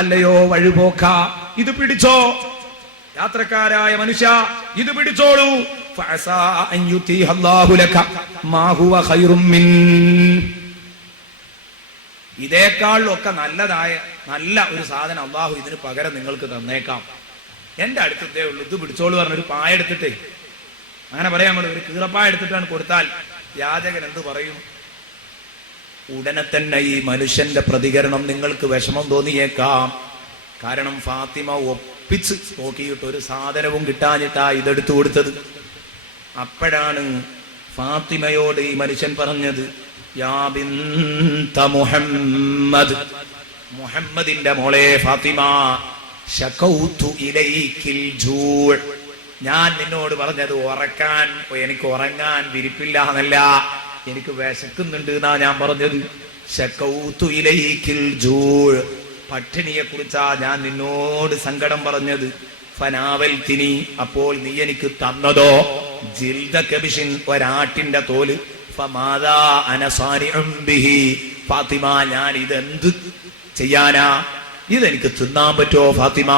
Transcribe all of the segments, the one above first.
അല്ലയോ വഴുപോക്ക, ഇത് പിടിച്ചോ. യാത്രക്കാരായ മനുഷ്യ, ഇത് പിടിച്ചോളൂ. ഇതേക്കാളൊക്കെ നല്ലതായ നല്ല ഒരു സാധനം അള്ളാഹു ഇതിന് പകരം നിങ്ങൾക്ക് തന്നേക്കാം. എന്റെ അടുത്തതേ ഉള്ളൂ, ഇത് പിടിച്ചോളൂ പറഞ്ഞൊരു പായ എടുത്തിട്ടേ, അങ്ങനെ പറയാൻ നമ്മൾ ഒരു കീറപ്പായ എടുത്തിട്ടാണ് കൊടുത്താൽ യാചകൻ എന്ത് പറയും? ഉടനെ തന്നെ ഈ മനുഷ്യന്റെ പ്രതികരണം നിങ്ങൾക്ക് വിഷമം തോന്നിയേക്കാം. കാരണം ഫാത്തിമ ഒപ്പിച്ച് നോക്കിയിട്ട് ഒരു സാധനവും കിട്ടാഞ്ഞിട്ടാ ഇതെടുത്തു കൊടുത്തത്. അപ്പോഴാണ് ഫാത്തിമയോട് ഈ മനുഷ്യൻ പറഞ്ഞത്, യാ ബിന്ത മുഹമ്മദ്, മുഹമ്മദിന്റെ മോളെ ഫാത്തിമ, ശകൗതു ഇലൈകിൽ ജൂഅ്, ഞാൻ നിന്നോട് പറഞ്ഞത് ഉറക്കാൻ, എനിക്ക് ഉറങ്ങാൻ വിരിപ്പില്ല എന്നല്ല, എനിക്ക് വിശക്കുന്നുണ്ട് എന്നാ ഞാൻ പറഞ്ഞത്. ശകൗതു ഇലൈകിൽ ജൂഅ്, പട്ടിണിയെ കുറിച്ചാ ഞാൻ നിന്നോട് സങ്കടം പറഞ്ഞത്. ഫനാവൽതിനി, അപ്പോൾ നീ എനിക്ക് തന്നതോ ജിൽദ കബിഷിൻ, ഒരാട്ടിന്റെ തോല്. ഫമാദാ അന സാനിഉം ബിഹി, ഫാത്തിമ ഞാൻ ഇതെന്ത് ചെയ്യാനാ, ഇതെനിക്ക് തിന്നാൻ പറ്റോ ഫാത്തിമ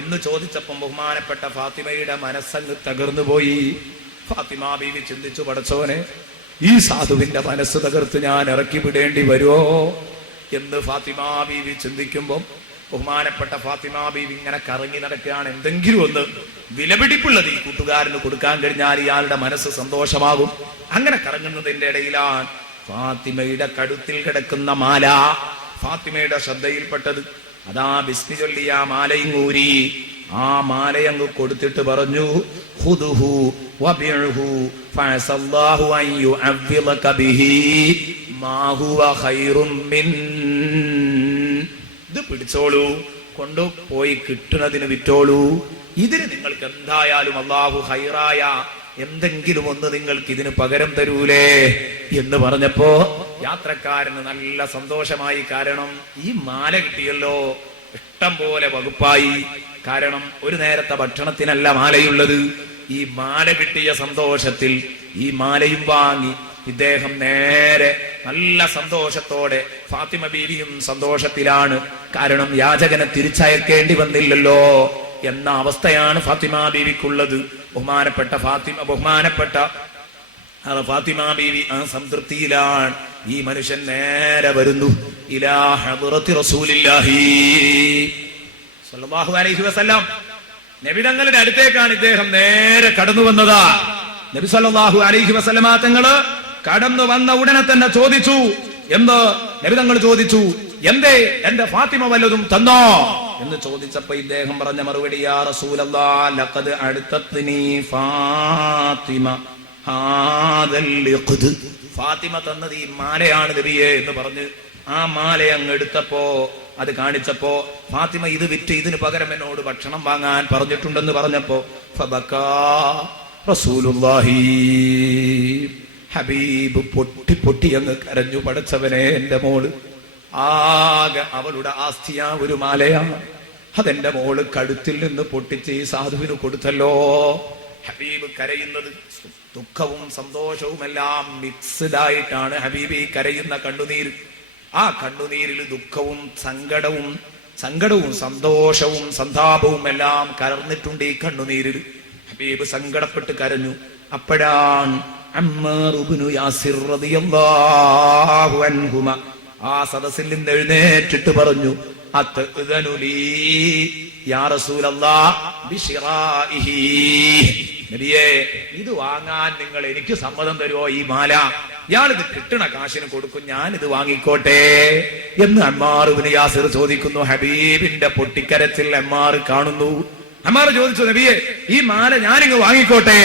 എന്ന് ചോദിച്ചപ്പം ബഹുമാനപ്പെട്ട ഫാത്തിമയുടെ മനസ്സങ്ങ് തകർന്നു പോയി. ഫാത്തിമ ബീവി ചിന്തിച്ചു, പടച്ചോനെ, ഈ സാധുവിന്റെ മനസ്സ് തകർത്ത് ഞാൻ ഇറക്കി വിടേണ്ടി വരുമോ എന്ന് ഫാത്തിമ ബീവി ചിന്തിക്കുമ്പം ബഹുമാനപ്പെട്ട ഫാത്തിമ ബീവി ഇങ്ങനെ കറങ്ങി നടക്കുകയാണ്. എന്തെങ്കിലും ഒന്ന് വിലപിടിപ്പുള്ളത് ഈ കൂട്ടുകാരന് കൊടുക്കാൻ കഴിഞ്ഞാൽ ഇയാളുടെ മനസ്സ് സന്തോഷമാകും. അങ്ങനെ കറങ്ങുന്നതിന്റെ ഇടയിലാണ് ഫാത്തിമയുടെ കഴുത്തിൽ കിടക്കുന്ന മാല ഫാത്തിമയുടെ ശ്രദ്ധയിൽപ്പെട്ടത്. അതാ ബിസ്മി ചൊല്ലി ആ മാലയും ഊരി ആ മാലയങ്ങ് കൊടുത്തിട്ട് പറഞ്ഞു, ഖുദുഹു വബിഉഹു ഫഅസല്ലാഹു അൻ യുഅവ്വിളക ബിഹി മാ ഹുവ ഖൈറും മിൻ, ഇത് പിടിച്ചോളൂ, കൊണ്ടുപോയി കിട്ടുന്നതിന് വിറ്റോളൂ, ഇതിന് നിങ്ങൾക്ക് എന്തായാലും അല്ലാഹു ഖൈറായ എന്തെങ്കിലും ഒന്ന് നിങ്ങൾക്ക് ഇതിന് പകരം തരൂലേ എന്ന് പറഞ്ഞപ്പോ യാത്രക്കാരന് നല്ല സന്തോഷമായി. കാരണം ഈ മാല കിട്ടിയല്ലോ, ഇഷ്ടം പോലെ വകുപ്പായി. കാരണം ഒരു നേരത്തെ ഭക്ഷണത്തിനല്ല മാലയുള്ളത്. ഈ മാല കിട്ടിയ സന്തോഷത്തിൽ ഈ മാലയും വാങ്ങി ഇദ്ദേഹം നേരെ നല്ല സന്തോഷത്തോടെ, ഫാത്തിമ ബീവിയും സന്തോഷത്തിലാണ്. കാരണം യാചകനെ തിരിച്ചയക്കേണ്ടി വന്നില്ലല്ലോ എന്ന അവസ്ഥയാണ് ഫാത്തിമ ബീവിക്കുള്ളത്. ബഹുമാനപ്പെട്ട ഫാത്തിമ ബീവി ആ സംതൃപ്തിയിലാണ്. ഈ മനുഷ്യൻ നേരെ വരുന്നു ഇലാ ഹദ്റത്തി റസൂലില്ലാഹി സ്വല്ലല്ലാഹു അലൈഹി വസല്ലം, നബി തങ്ങളുടെ അടുത്തേക്കാണ് ഇദ്ദേഹം നേരെ കടന്നു വന്നത്. നബി സല്ലല്ലാഹു അലൈഹി വസല്ലമ തങ്ങള് കടന്നു വന്ന ഉടനെ തന്നെ ചോദിച്ചു, എന്ത്? നബി തങ്ങൾ ചോദിച്ചു, എന്തേ എന്റെ ഫാത്തിമ വല്ലതും തന്നോ എന്ന് ചോദിച്ചപ്പോ ഇദ്ദേഹം പറഞ്ഞ മറുപടി, യാ റസൂലല്ലാഹ് ലഖദ് അഅതത്നി ഫാത്തിമ ഹാദൽ ലിഖ്ദ്, ഫാത്തിമ തന്നത് ഈ മാലയാണ് നബിയേ എന്ന് പറഞ്ഞ് ആ മാല അങ്ങ് എടുത്തപ്പോ, അത് കാണിച്ചപ്പോ ഫാത്തിമ ഇത് വിറ്റ് ഇതിന് പകരം എന്നോട് ഭക്ഷണം വാങ്ങാൻ പറഞ്ഞിട്ടുണ്ടെന്ന് പറഞ്ഞപ്പോ ഫബകാ റസൂലുള്ളാഹി, ഹബീബ് പൊട്ടി പൊട്ടി അങ്ങ് കരഞ്ഞു. പടച്ചവനെ, എന്റെ മോള് ആകെ അവളുടെ ആസ്തിയാ ഒരു മാലയാണ്, അതെന്റെ മോള് കഴുത്തിൽ നിന്ന് പൊട്ടിച്ച് ഈ സാധുവിന് കൊടുത്തല്ലോ. ഹബീബ് കരയുന്നത് ദുഃഖവും സന്തോഷവും എല്ലാം മിക്സ്ഡ് ആയിട്ടാണ് ഹബീബ് ഈ കരയുന്ന കണ്ണുനീർ. ആ കണ്ണുനീരിൽ ദുഃഖവും സങ്കടവും സന്തോഷവും സന്താപവും എല്ലാം കലർന്നിട്ടുണ്ട് ഈ കണ്ണുനീരിൽ. ഹബീബ് സങ്കടപ്പെട്ട് കരഞ്ഞു. അപ്പോഴാണ് അമ്മാർ ഇബ്നു യാസിർ റളിയല്ലാഹു അൻഹുമ ആ സദസ്സിൽ നിന്ന് എഴുന്നേറ്റിട്ട് പറഞ്ഞു, അത്അദനു ലീ യാ റസൂലല്ലാഹ് ബിശിറാഇഹി, നബിയേ ഇത് വാങ്ങാൻ നിങ്ങൾ എനിക്ക് സമ്മതം തരുമോ? ഈ മാല ഇയാളിത് കിട്ടണ കാശിന് കൊടുക്കും, ഞാൻ ഇത് വാങ്ങിക്കോട്ടെ എന്ന് അമ്മാർ ഇബ്നു യാസിർ ചോദിക്കുന്നു. ഹബീബിന്റെ പൊട്ടിക്കരച്ചിൽ അമ്മാർ കാണുന്നു. അമ്മാർ ചോദിച്ചു, നബിയേ ഈ മാല ഞാനിങ്ങ് വാങ്ങിക്കോട്ടെ?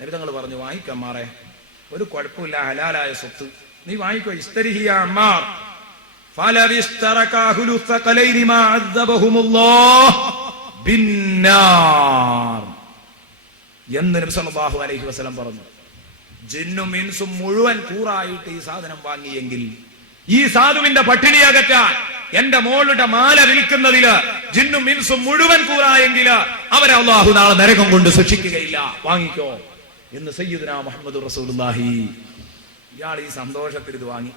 നബി തങ്ങൾ പറഞ്ഞു, വാങ്ങിക്കോ അമ്മാറെ, ഒരു കുഴപ്പമില്ല, ഹലാലായ സ്വത്ത്, നീ വാങ്ങിക്കോ. ഇസ്തരിഹിയ അമ്മാർ ഫലവിസ്തറകാഹുലു സഖലൈനി മാ അദബഹുമുല്ലാഹ് ബിന്നാർ എന്ന് നബി സല്ലല്ലാഹു അലൈഹി വസല്ലം പറഞ്ഞു. ജിന്നും ഇൻസും മുഴുവൻ കൂറായിട്ട് ഈ സാധനം വാങ്ങിയെങ്കിൽ, ഈ സാധുവിന്റെ പട്ടിണി അകറ്റാൻ എന്റെ മോളുടെ മാല വിൽക്കുന്നതില് ജിന്നും ഇൻസും മുഴുവൻ കൂറായെങ്കിൽ അവരെ അല്ലാഹു നാളെ നരകം കൊണ്ട് ശിക്ഷിക്കുകയില്ല, വാങ്ങിക്കോ എന്ന് സയ്യിദുനാ മുഹമ്മദ് റസൂലുള്ളാഹി. ഇയാൾ ഈ സന്തോഷത്തിൽ ഇത് വാങ്ങി.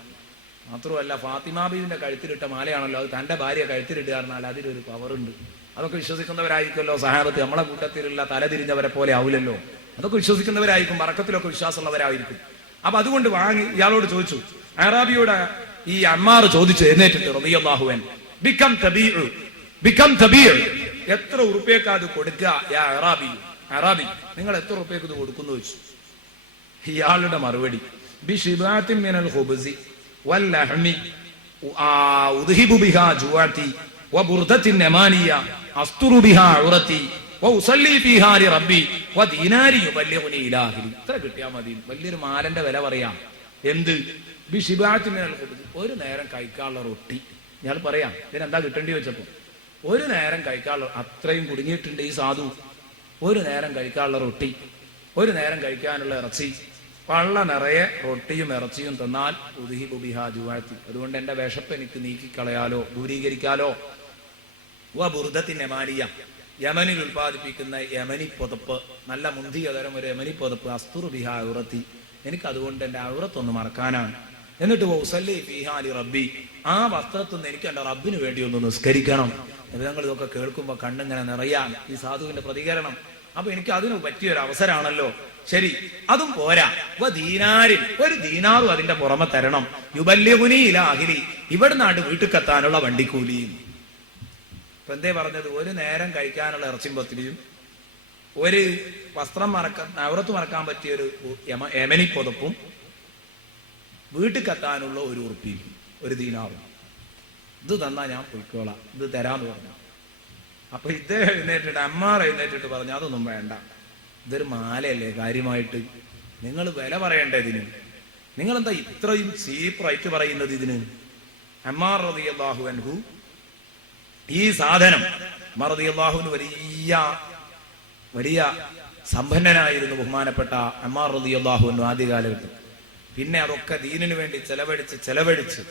മാത്രമല്ല ഫാത്തിമ ബീവിന്റെ കഴുത്തിലിട്ട മാലയാണല്ലോ, അത് തന്റെ ഭാര്യ കഴുത്തിലിട്ട് പറഞ്ഞാൽ അതിലൊരു പവറുണ്ട്. അതൊക്കെ വിശ്വസിക്കുന്നവരായിരിക്കുമല്ലോ സഹാബത്ത്. നമ്മളെ കൂട്ടത്തിലുള്ള തലതിരിഞ്ഞവരെ പോലെ ആവില്ലല്ലോ. അതൊക്കെ വിശ്വസിക്കുന്നവരായിരിക്കും, ബറക്കത്തിലൊക്കെ വിശ്വാസമുള്ളവരായിരിക്കും. അപ്പൊ അതുകൊണ്ട് വാങ്ങി ഇയാളോട് ചോദിച്ചു. അറാബിയോട് ഈ അമ്മാർ ചോദിച്ചു എഴുന്നേറ്റിട്ട് റളിയല്ലാഹു അൻഹു, ബികം തബീഉ, എത്ര ഉറുപ്പ്യക്ക് അത് കൊടുക്കുക യാ അറാബി, അറാബി നിങ്ങൾ എത്ര ഉറുപ്പ്യക്ക് ഇത് കൊടുക്കുന്നു ചോദിച്ചു. ഇയാളുടെ മറുപടി, ബിശിബാത്തിൻ മിനൽ ഖുബ്സി വല്ലഹ്മി ഉദ്ഹിബു ബിഹാ ജുവാതി വബുർദത്തിൻ യമാനിയ അസ്തുറു ബിഹാ ഉറതി വഉസല്ലി ഫീഹാ ലിറബ്ബി വദീനാരി യുബല്ലിഗുനി ഇലാ അഹ്ലി. ഇത്ര കിട്ടിയാൽ മതി. വലിയൊരു മാലന്റെ വില പറയാം. എന്ത്? ബിശിബാത്തിൻ മിനൽ ഖുബ്സി, ഒരു നേരം കഴിക്കാനുള്ള റൊട്ടി. ഞാൻ പറയാം ഇതിനെന്താ കിട്ടേണ്ടി വെച്ചപ്പോ, ഒരു നേരം കഴിക്കാനുള്ള, അത്രയും കുടുങ്ങിയിട്ടുണ്ട് ഈ സാധു. ഒരു നേരം കഴിക്കാനുള്ള റൊട്ടി, ഒരു നേരം കഴിക്കാനുള്ള ഇറച്ചി, പള്ള നിറയെ റൊട്ടിയും ഇറച്ചിയും തന്നാൽ ഉദ്ഹിബു ബിഹാ ജുവാതി, അതുകൊണ്ട് എന്റെ വിശപ്പ് എനിക്ക് നീക്കിക്കളയാലോ, ദൂരീകരിക്കാലോ. ബുർദത്തിൻ യമാനിയ, യമനിൽ ഉൽപ്പാദിപ്പിക്കുന്ന യമനി പുതപ്പ്, നല്ല മുന്തിയ തരം ഒരു യമനി പുതപ്പ്, അസ്തുറു ബിഹാ ഉറത്തി, എനിക്ക് അതുകൊണ്ട് എന്റെ ഔറത്തൊന്ന് മറക്കാനാണ്. എന്നിട്ട് ഉസല്ലി ഫീഹാ ലിറബ്ബി, ആ വസ്ത്രത്തിൽ നിന്ന് എനിക്ക് എന്റെ റബ്ബിന് വേണ്ടി ഒന്ന് നിസ്കരിക്കണം. ഞങ്ങൾ ഇതൊക്കെ കേൾക്കുമ്പോ കണ്ണിങ്ങനെ നിറയാൻ ഈ സാധുവിന്റെ പ്രതികരണം. അപ്പൊ എനിക്ക് അതിന് പറ്റിയൊരു അവസരമാണല്ലോ. ശരി, അതും പോരാ, ദീനാരിൽ ഒരു ദീനാറും അതിന്റെ പുറമെ തരണം. യുബല്ലിഗുനി ഇലാ അഹ്ലി, ഇവിടുന്നാണ്ട് വീട്ടിലെത്താനുള്ള വണ്ടിക്കൂലിയും. ഇപ്പൊ എന്തേ പറഞ്ഞത്? ഒരു നേരം കഴിക്കാനുള്ള ഇറച്ചിയും പത്തിരിയും, ഒരു വസ്ത്രം ഔറത്ത് മറക്കാൻ പറ്റിയ ഒരു യമനി പുതപ്പും, വീട്ടിലെത്താനുള്ള ഒരു ഉറുപ്പിയും ഒരു ദീനാറും. ഇത് തന്നാ ഞാൻ പൊയ്ക്കോളാം, ഇത് തരാന്ന് പറഞ്ഞു. അപ്പൊ ഇദ്ദേഹം എഴുന്നേറ്റിട്ട്, അമ്മാർ എഴുന്നേറ്റിട്ട് പറഞ്ഞു, അതൊന്നും വേണ്ട, ഇതൊരു മാലയല്ലേ, കാര്യമായിട്ട് നിങ്ങൾ വില പറയേണ്ടതിന്, നിങ്ങളെന്താ ഇത്രയും ചീപ്പ് റേറ്റ് പറയുന്നത് ഇതിന്? അമ്മാർ റളിയല്ലാഹു അൻഹു ഈ സാധനം, അമ്മാർ റളിയല്ലാഹു അൻഹു വലിയ സമ്പന്നനായിരുന്നു ബഹുമാനപ്പെട്ട അമ്മാർ റളിയല്ലാഹു അൻഹു ആദ്യ കാലഘട്ടത്തിൽ. പിന്നെ അതൊക്കെ ദീനിനു വേണ്ടി ചെലവഴിച്ച്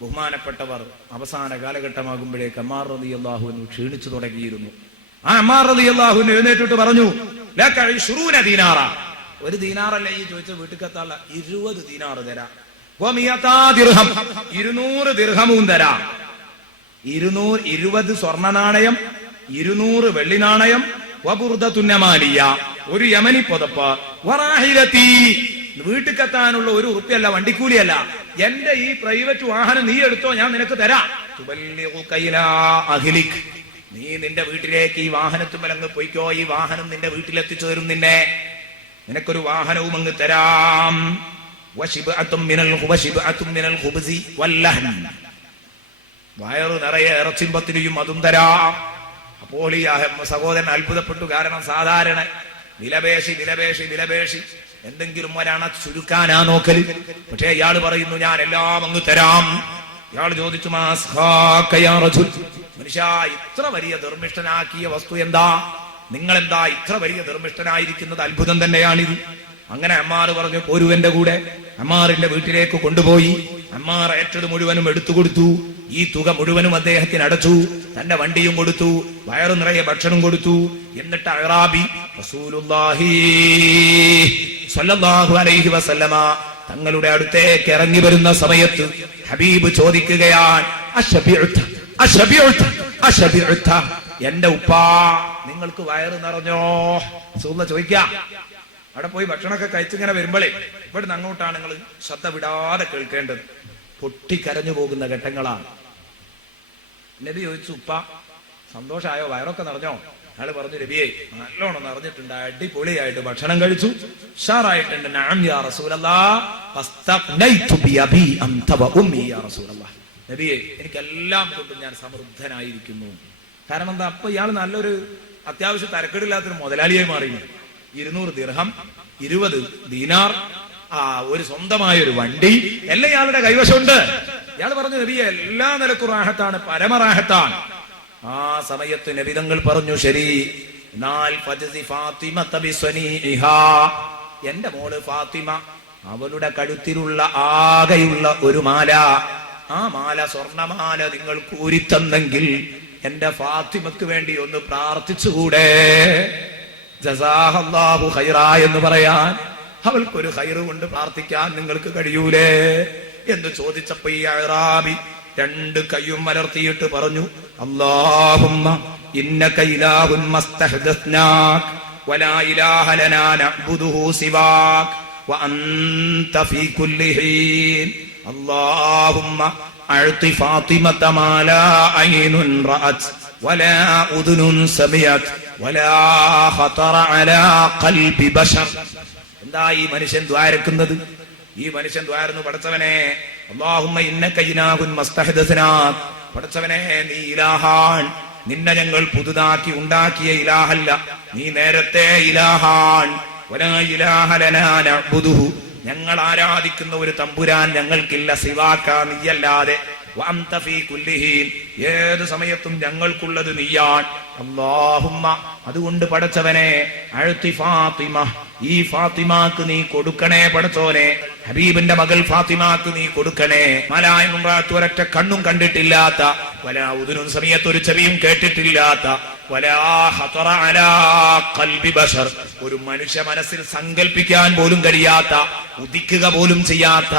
ബഹുമാനപ്പെട്ടവർ അവസാന കാലഘട്ടമാകുമ്പോഴേക്ക് അമ്മാർ റളിയല്ലാഹു അൻഹു ക്ഷീണിച്ചു തുടങ്ങിയിരുന്നു. ആ അമ്മാർ റളിയല്ലാഹു അൻഹു എഴുന്നേറ്റിട്ട് പറഞ്ഞു, ലക 20 ദീനാറ, ഒരു ദീനാറല്ല ഈ ചോദിച്ച വീട്ടിലെത്താനുള്ള 20 ദീനാറ് തരാം. 200 ദിർഹമും തരാം. 20 സ്വർണ്ണ നാണയം, 200 വെള്ളി നാണയം, വബുർദത്തുൻ യമാനിയ, ഒരു യമനി പുതപ്പ്, വറാഹിലതി, വീട്ടിലെത്താനുള്ള ഒരു ഉറുപ്പ്യല്ല, വണ്ടിക്കൂലിയല്ല, എന്റെ ഈ പ്രൈവറ്റ് വാഹനം നീ എടുത്തോ, ഞാൻ നിനക്ക് തരാം. തുബല്ലിഗുക ഇലാ അഹ്ലിക്, നീ നിന്റെ വീട്ടിലേക്ക് ഈ വാഹനത്തുമ്മൽ അങ്ങ് പോയിക്കോ, ഈ വാഹനം നിന്റെ വീട്ടിലെത്തിച്ചു തരും. നിനക്കൊരു വാഹനവും അങ്ങ് തരാം. വയറു നിറയെ ഇറച്ചിയും പത്തിരിയും അതും തരാം. അപ്പോൾ ഈ സഹോദരൻ അത്ഭുതപ്പെട്ടു. കാരണം സാധാരണ വിലപേശി എന്തെങ്കിലും ഒരണ ചുരുക്കാനാ നോക്കല്. പക്ഷേ ഇയാള് പറയുന്നു, ഞാൻ എല്ലാം അങ്ങ് തരാം. ഇയാൾ ചോദിച്ചു, മനുഷ്യ, ഇത്ര വലിയ ധർമ്മിഷ്ഠനാക്കിയ വസ്തു എന്താ? നിങ്ങളെന്താ ഇത്ര വലിയ ധർമ്മിഷ്ഠനായിരിക്കുന്നത്? അത്ഭുതം തന്നെയാണിത്. അങ്ങനെ അമ്മാർ പറഞ്ഞു, പോരുവന്റെ കൂടെ. അമ്മാറിന്റെ വീട്ടിലേക്ക് കൊണ്ടുപോയി. അമ്മാർ ഏറ്റത് മുഴുവനും എടുത്തു കൊടുത്തു. ഈ തുക മുഴുവനും അദ്ദേഹത്തിന് അടച്ചു. തന്റെ വണ്ടിയും കൊടുത്തു, വയറു നിറയെ ഭക്ഷണം കൊടുത്തു. എന്നിട്ട് അഅറാബി റസൂലുള്ളാഹി സ്വല്ലല്ലാഹു അലൈഹി വസല്ലമ തങ്ങളുടെ അടുത്തേക്ക് ഇറങ്ങി വരുന്ന സമയത്ത് ഹബീബ് ചോദിക്കുകയാണ്, എന്റെ ഉപ്പാ, നിങ്ങൾക്ക് വയറ് നിറഞ്ഞോ? റസൂലുള്ളാഹി ചോദിക്കാം. അവിടെ പോയി ഭക്ഷണമൊക്കെ കഴിച്ചിങ്ങനെ വരുമ്പോഴേ ഇവിടുന്ന് അങ്ങോട്ടാണ് നിങ്ങൾ ശ്രദ്ധ വിടാതെ കേൾക്കേണ്ടത്. പൊട്ടിക്കരഞ്ഞു പോകുന്ന ഘട്ടങ്ങളാണ്. നബി ചോദിച്ചു, ഉപ്പ സന്തോഷമായോ, വയറൊക്കെ നിറഞ്ഞോ? അയാൾ പറഞ്ഞു, നബിയെ നല്ലോണം നിറഞ്ഞിട്ടുണ്ട്, അടിപൊളിയായിട്ട് ഭക്ഷണം കഴിച്ചു, ഉഷാറായിട്ടുണ്ട്. നഅം യാ റസൂലല്ലാഹ്, ഫസ്തഗ്നൈതു ബിഅബി അൻത വഉമ്മി യാ റസൂലല്ലാഹ്. നബിയെ, എനിക്കെല്ലാം കൊണ്ടും ഞാൻ സമൃദ്ധനായിരിക്കുന്നു. കാരണം എന്താ? അപ്പൊ ഇയാൾ നല്ലൊരു അത്യാവശ്യം തരക്കേടില്ലാത്തൊരു മുതലാളിയായി മാറി. 200 ദിർഹം, 20 ദീനാർ, ഒരു സ്വന്തമായ ഒരു വണ്ടി എല്ലാം ഇയാളുടെ കൈവശമുണ്ട്. ഇയാൾ പറഞ്ഞു, നബിയെ എല്ലാ നിലക്കും റാഹത്താണ്, പരമറാഹത്താണ്. ആ സമയത്ത് നബി തങ്ങൾ പറഞ്ഞു, ശരി, എന്നാൽ എന്റെ മോള് ഫാത്തിമ, അവളുടെ കഴുത്തിലുള്ള ആകെയുള്ള ഒരു മാല, ആ മാല സ്വർണമാല നിങ്ങൾ കൂരിത്തന്നെങ്കിൽ എന്റെ ഫാത്തിമക്ക് വേണ്ടി ഒന്ന് പ്രാർത്ഥിച്ചുകൂടെ? ജസാഹല്ലാഹു ഖൈറ എന്ന് പറയാൻ, അവൾക്കൊരു ഖൈറ് കൊണ്ട് പ്രാർത്ഥിക്കാൻ നിങ്ങൾക്ക് കഴിയൂലേ എന്ന് ചോദിച്ചപ്പോ ഈ അഅ്റാബി രണ്ട് കൈയും മലർത്തിയിട്ട് പറഞ്ഞു, അല്ലാഹുമ്മ ഇന്നക ഇലാഹുൻ മസ്തഹ്ദസ്നാക വലാ ഇലാഹ ലനാ നഅ്ബുദുഹു സിവാക വഅൻത ഫീ കുല്ലി ഹീൻ അല്ലാഹുമ്മ അഅ്തി ഫാത്തിമത മാ ലാ ഐനുൻ റഅത് വലാ ഉദുനുൻ സമിഅത് വലാ ഖതറ അലാ ഖൽബി ബശർ. എന്താ ഈ മനുഷ്യൻ ദ്വാരക്കുന്നത്? ഈ മനുഷ്യൻ ദ്വാരന്നു, പടച്ചവനെ അല്ലാഹുമ്മ ഇന്നക ഇലാഹുൻ മസ്തഹ്ദസ്നാക, പടച്ചവനെ നീ ഇലാഹാൻ, നിന്നെ ഞങ്ങൾ പുതുതാക്കി ഉണ്ടാക്കിയ ഇലാഹല്ല, നീ നേരത്തെ ഇലാഹാൻ. വലാ ഇലാഹ ലനാ നഅ്ബുദുഹു, ഞങ്ങൾ ആരാധിക്കുന്ന ഒരു തമ്പുരാൻ ഞങ്ങൾക്കില്ല സിവാക, നീയല്ലാതെ. വഅൻത ഫീ കുല്ലി ഹീൻ, ഏത് സമയത്തും ഞങ്ങൾക്കുള്ളത് നീയാണ്. അല്ലാഹുമ്മ, അതുകൊണ്ട് പടച്ചവനെ അഅ്തി ഫാത്തിമ, ഈ ഫാത്തിമാക്ക് നീ കൊടുക്കണേ പടച്ചോനെ, ഹബീബിന്റെ മകൾ ഫാത്തിമാക്ക് നീ കൊടുക്കണേ. മലായ മുറാത്ത് ഒരൊറ്റ കണ്ണും കണ്ടിട്ടില്ലാത്ത, വലാ ഉദുനും സമയത്ത് ഒരു ചെവിയും കേട്ടിട്ടില്ലാത്ത, വലാ ഖതറ അലാ ഖൽബി ബശർ, ഒരു മനുഷ്യ മനസ്സിൽ സങ്കല്പിക്കാൻ പോലും കഴിയാത്ത, ഉദിക്കുക പോലും ചെയ്യാത്ത,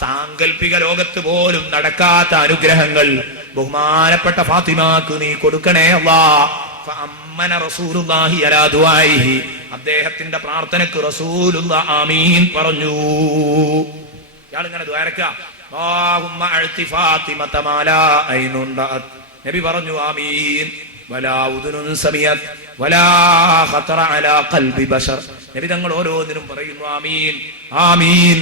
സാങ്കല്പിക ലോകത്ത് പോലും നടക്കാത്ത അനുഗ്രഹങ്ങൾ ബഹുമാനപ്പെട്ട ഫാത്തിമാക്ക് നീ കൊടുക്കണേ അല്ലാഹ്. ഫഅമ്മന റസൂലുള്ളാഹി അലാ ദുആഇഹി, അദ്ദേഹത്തിന്റെ പ്രാർത്ഥനയ്ക്ക് റസൂലുള്ളാഹി ആമീൻ പറഞ്ഞു. ഇയാൾ ഇങ്ങനെ ദുആരക്ക, അല്ലാഹുമ്മ അഅ്തി ഫാത്തിമത മാ ലാ ഐനുൻ റഅത്, നബി പറഞ്ഞു ആമീൻ. വലാ ഉദുനുൻ സമിഅത് വലാ ഖതറ അലാ ഖൽബി ബശർ, നബി തങ്ങൾ ഓരോന്നിനും പറയുന്നു ആമീൻ ആമീൻ